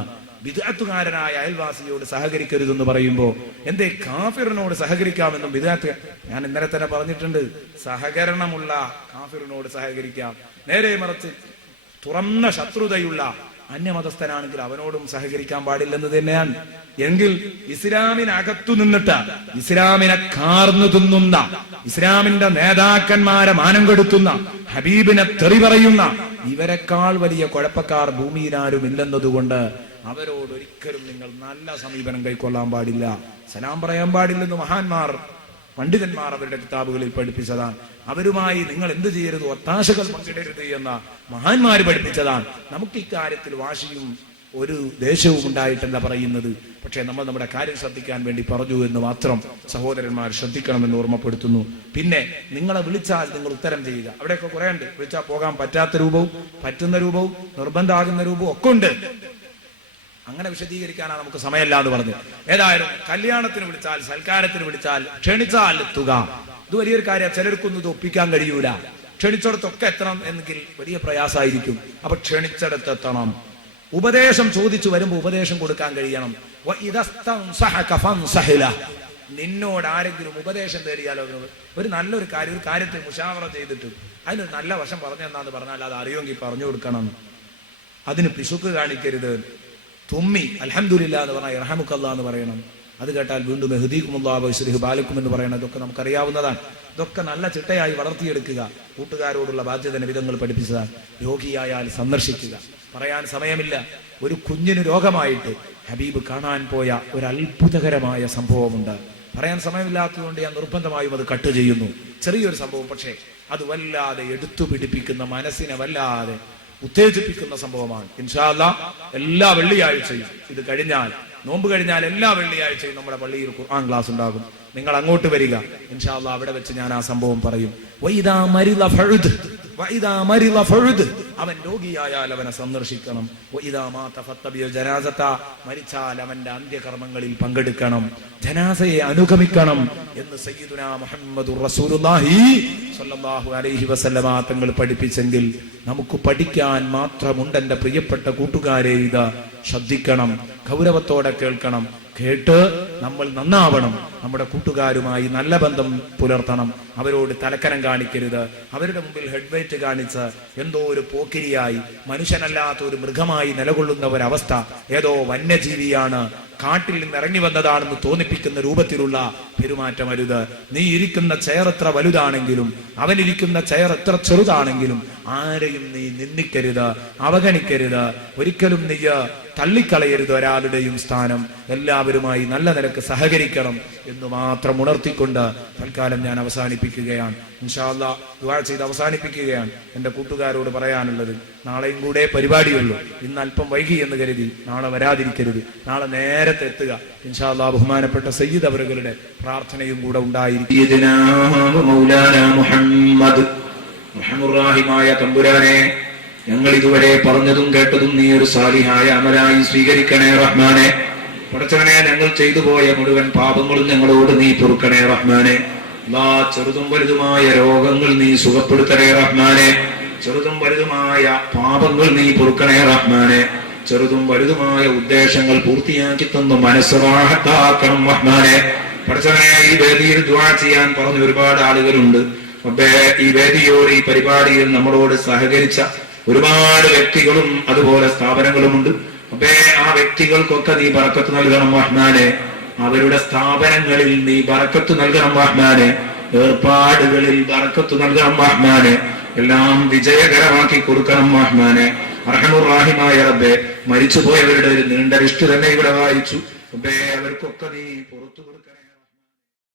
ബിദ്അത്തുകാരനായ അയൽവാസിയോട് സഹകരിക്കരുതെന്ന് പറയുമ്പോ എന്തേ കാഫിറിനോട് സഹകരിക്കാമെന്നും ബിദ്അത്ത്, ഞാൻ ഇന്നലെ തന്നെ പറഞ്ഞിട്ടുണ്ട്, സഹകരണമുള്ള കാഫിറിനോട് സഹകരിക്കാം. നേരെ മറിച്ച് തുറന്ന ശത്രുതയുള്ള അന്യമതസ്ഥനാണെങ്കിൽ അവനോടും സഹകരിക്കാൻ പാടില്ലെന്ന് തന്നെയാണ്. എങ്കിൽ ഇസ്ലാമിനകത്തു നിന്നിട്ട് ഇസ്ലാമിനെ കാർന്നു തിന്നുന്ന, ഇസ്ലാമിന്റെ നേതാക്കന്മാരെ മാനം കെടുത്തുന്ന, ഹബീബിനെ തെറി പറയുന്ന ഇവരെക്കാൾ വലിയ കുഴപ്പക്കാർ ഭൂമിയിലാരും ഇല്ലെന്നതുകൊണ്ട് അവരോട് ഒരിക്കലും നിങ്ങൾ നല്ല സമീപനം കൈക്കൊള്ളാൻ പാടില്ല, സലാം പറയാൻ പാടില്ലെന്ന് മഹാന്മാർ, പണ്ഡിതന്മാർ അവരുടെ കിതാബുകളിൽ പഠിപ്പിച്ചതാണ്. അവരുമായി നിങ്ങൾ എന്ത് ചെയ്യരുത്, ഒത്താശകൾ പങ്കിടരുത് എന്ന മഹാന്മാര് പഠിപ്പിച്ചതാണ്. നമുക്ക് ഇക്കാര്യത്തിൽ വാശിയും ഒരു ദേശവും ഉണ്ടായിട്ടല്ല പറയുന്നത്. പക്ഷെ നമ്മൾ നമ്മുടെ കാര്യം ശ്രദ്ധിക്കാൻ വേണ്ടി പറഞ്ഞു എന്ന് മാത്രം സഹോദരന്മാർ ശ്രദ്ധിക്കണമെന്ന് ഓർമ്മപ്പെടുത്തുന്നു. പിന്നെ നിങ്ങളെ വിളിച്ചാൽ നിങ്ങൾ ഉത്തരം ചെയ്യുക. അവിടെയൊക്കെ കുറെ ഉണ്ട്, വിളിച്ചാൽ പോകാൻ പറ്റാത്ത രൂപവും പറ്റുന്ന രൂപവും നിർബന്ധമാകുന്ന രൂപവും ഒക്കെ ഉണ്ട്. അങ്ങനെ വിശദീകരിക്കാനാണ് നമുക്ക് സമയമല്ല എന്ന് പറഞ്ഞു. ഏതായാലും കല്യാണത്തിന് വിളിച്ചാൽ, സൽക്കാരത്തിന് വിളിച്ചാൽ, ക്ഷണിച്ചാൽ എത്തുക, ഇത് വലിയൊരു കാര്യം. ചിലർക്കൊന്നും ഇത് ഒപ്പിക്കാൻ കഴിയൂല. ക്ഷണിച്ചിടത്തൊക്കെ എത്തണം എന്നെങ്കിൽ വലിയ പ്രയാസമായിരിക്കും. അപ്പൊ ക്ഷണിച്ചിടത്തെത്തണം. ഉപദേശം ചോദിച്ചു വരുമ്പോ ഉപദേശം കൊടുക്കാൻ കഴിയണം. നിന്നോട് ആരെങ്കിലും ഉപദേശം തേടിയാലോ, ഒരു നല്ലൊരു കാര്യം, ഒരു കാര്യത്തിൽ മുശാവറ ചെയ്തിട്ട് അതിനൊരു നല്ല വശം പറഞ്ഞെന്നാന്ന് പറഞ്ഞാൽ അത് അറിയുമെങ്കിൽ പറഞ്ഞു കൊടുക്കണം. അതിന് പിശുക്ക് കാണിക്കരുത്. തുമ്മി അൽഹംദുലില്ലാ എന്ന് പറഞ്ഞാൽ ഇർഹമുക്കല്ലാ എന്ന് പറയണം. അത് കേട്ടാൽ വീണ്ടും യഹ്ദീകുമുല്ലാഹു വയസ്ലിഹു ബാലക്കും എന്ന് പറയുന്നത് ഇതൊക്കെ നമുക്കറിയാവുന്നതാണ്. ഇതൊക്കെ നല്ല ചിട്ടയായി വളർത്തിയെടുക്കുക. കൂട്ടുകാരോടുള്ള ബാധ്യത വിധങ്ങൾ പഠിപ്പിച്ചതാണ്. രോഗിയായാൽ സന്ദർശിക്കുക. പറയാൻ സമയമില്ല, ഒരു കുഞ്ഞിന് രോഗമായിട്ട് ഹബീബ് കാണാൻ പോയ ഒരു അത്ഭുതകരമായ സംഭവമുണ്ട്. പറയാൻ സമയമില്ലാത്തതുകൊണ്ട് ഞാൻ നിർബന്ധമായും അത് കട്ട് ചെയ്യുന്നു. ചെറിയൊരു സംഭവം, പക്ഷേ അത് വല്ലാതെ എടുത്തു പിടിപ്പിക്കുന്ന, മനസ്സിനെ വല്ലാതെ ഉത്തേജിപ്പിക്കുന്ന സംഭവമാണ്. ഇൻഷാ അല്ലാഹ് എല്ലാ വെള്ളിയാഴ്ചയും, ഇത് കഴിഞ്ഞാൽ, നോമ്പ് കഴിഞ്ഞാൽ എല്ലാ വെള്ളിയാഴ്ചയും നമ്മുടെ പള്ളിയിൽ ഖുർആൻ ക്ലാസ് ഉണ്ടാകും. നിങ്ങൾ അങ്ങോട്ട് വരിക. ഇൻഷാ അല്ലാഹ് അവിടെ വെച്ച് ഞാൻ ആ സംഭവം പറയും. വഇദാ മരിള ഫഉദ്, വഇദാ മരിള ഫഉദ്, അവൻ രോഗിയായാൽ അവനെ സന്ദർശിക്കണം. വഇദാ മാത ഫത്തബിൽ ജനാസത, മരിച്ചാൽ അവന്റെ അന്ത്യകർമ്മങ്ങളിൽ പങ്കെടുക്കണം, ജനാസയെ അനുഗമിക്കണം എന്ന് സയ്യിദുനാ മുഹമ്മദുർ റസൂലുള്ളാഹി സ്വല്ലല്ലാഹു അലൈഹി വസല്ലമ തങ്ങൾ പഠിപ്പിച്ചെങ്കിൽ നമുക്ക് പഠിക്കാൻ മാത്രമുണ്ട്. എന്റെ പ്രിയപ്പെട്ട കൂട്ടുകാരെ, ഇത് ശ്രദ്ധിക്കണം, ഗൗരവത്തോടെ കേൾക്കണം. കേട്ട് നമ്മൾ നന്നാവണം. നമ്മുടെ കൂട്ടുകാരുമായി നല്ല ബന്ധം പുലർത്തണം. അവരോട് തലക്കനം കാണിക്കരുത്. അവരുടെ മുമ്പിൽ ഹെഡ് വെയിറ്റ് കാണിച്ച് എന്തോ ഒരു പോക്കിരിയായി, മനുഷ്യനല്ലാത്ത ഒരു മൃഗമായി നിലകൊള്ളുന്ന ഒരവസ്ഥ, ഏതോ വന്യജീവിയാണ്, കാട്ടിൽ നിന്ന് ഇറങ്ങി വന്നതാണെന്ന് തോന്നിപ്പിക്കുന്ന രൂപത്തിലുള്ള പെരുമാറ്റം അരുത്. നീ ഇരിക്കുന്ന ചെയർ എത്ര വലുതാണെങ്കിലും, അവനിരിക്കുന്ന ചെയർ എത്ര ചെറുതാണെങ്കിലും, ആരെയും നീ നിന്ദിക്കരുത്, അവഗണിക്കരുത്, ഒരിക്കലും നീ തള്ളിക്കളയരുത് ഒരാളുടെയും സ്ഥാനം. എല്ലാവരുമായി നല്ല നിലക്ക് സഹകരിക്കണം എന്ന് മാത്രം ഉണർത്തിക്കൊണ്ട് തൽക്കാലം ഞാൻ അവസാനിപ്പിക്കുകയാണ്. ഇൻഷാ അല്ലാഹ് ദുആ ചെയ്ത് അവസാനിപ്പിക്കുകയാണ്. എൻ്റെ കൂട്ടുകാരോട് പറയാനുള്ളത്, നാളെയും കൂടെ പരിപാടിയുള്ളൂ. ഇന്ന് അല്പം വൈകി എന്ന് കരുതി നാളെ വരാതിരിക്കരുത്. നാളെ നേരത്തെ എത്തുക. ഇൻഷാ അല്ലാഹ് ബഹുമാനപ്പെട്ട സയ്യിദ് അവറുകളുടെ പ്രാർത്ഥനയും കൂടെ ഉണ്ടായിരിക്കും. റഹ്മാനുർ-റഹീമായ തമ്പുരാനെ, ഞങ്ങൾ ഇതുവരെ പറഞ്ഞതും കേട്ടതും നീ ഒരു സാലിഹായ അമലായി സ്വീകരിക്കണേ റഹ്മാനെ. പടച്ചവനെ, ഞങ്ങൾ ചെയ്തു പോയ മുഴുവൻ പാപങ്ങളും ഞങ്ങളോട് നീ പൊറുക്കണേ റഹ്മാനെ. ചെറുതും വലുതുമായ രോഗങ്ങൾ നീ സുഖപ്പെടുത്തണേ റഹ്മാനെ. ചെറുതും വലുതുമായ പാപങ്ങൾ നീ പൊറുക്കണേ റഹ്മാനെ. ചെറുതും വലുതുമായ ഉദ്ദേശങ്ങൾ പൂർത്തിയാക്കി തന്നു മനസ്സറാഹത്താക്കണം റഹ്മാനെ. പടച്ചവനെ, ഈ വേദിയിൽ ദുആ ചെയ്യാൻ പറഞ്ഞ ഒരുപാട് ആളുകളുണ്ട്. ഈ വേദിയോട്, ഈ പരിപാടിയിൽ നമ്മളോട് സഹകരിച്ച ഒരുപാട് വ്യക്തികളും അതുപോലെ സ്ഥാപനങ്ങളുമുണ്ട്. ആ വ്യക്തികൾക്കൊക്കെ നീ ബറക്കത്ത് നൽകണം റഹ്മാനെ. അവരുടെ സ്ഥാപനങ്ങളിൽ നീ ബറക്കത്ത് നൽകണം റഹ്മാനെ. ഏർപ്പാടുകളിൽ ബറക്കത്ത് നൽകണം റഹ്മാനെ. എല്ലാം വിജയകരമാക്കി കൊടുക്കണം റഹ്മാനെ. റഹ്മാനുർ-റഹീമായ റബ്ബേ, മരിച്ചുപോയവരുടെ ഒരു നീണ്ട ലിസ്റ്റ് തന്നെ ഇവിടെ വായിച്ചു. അവർക്കൊക്കെ നീ പുറത്തു കൊടുക്കണം.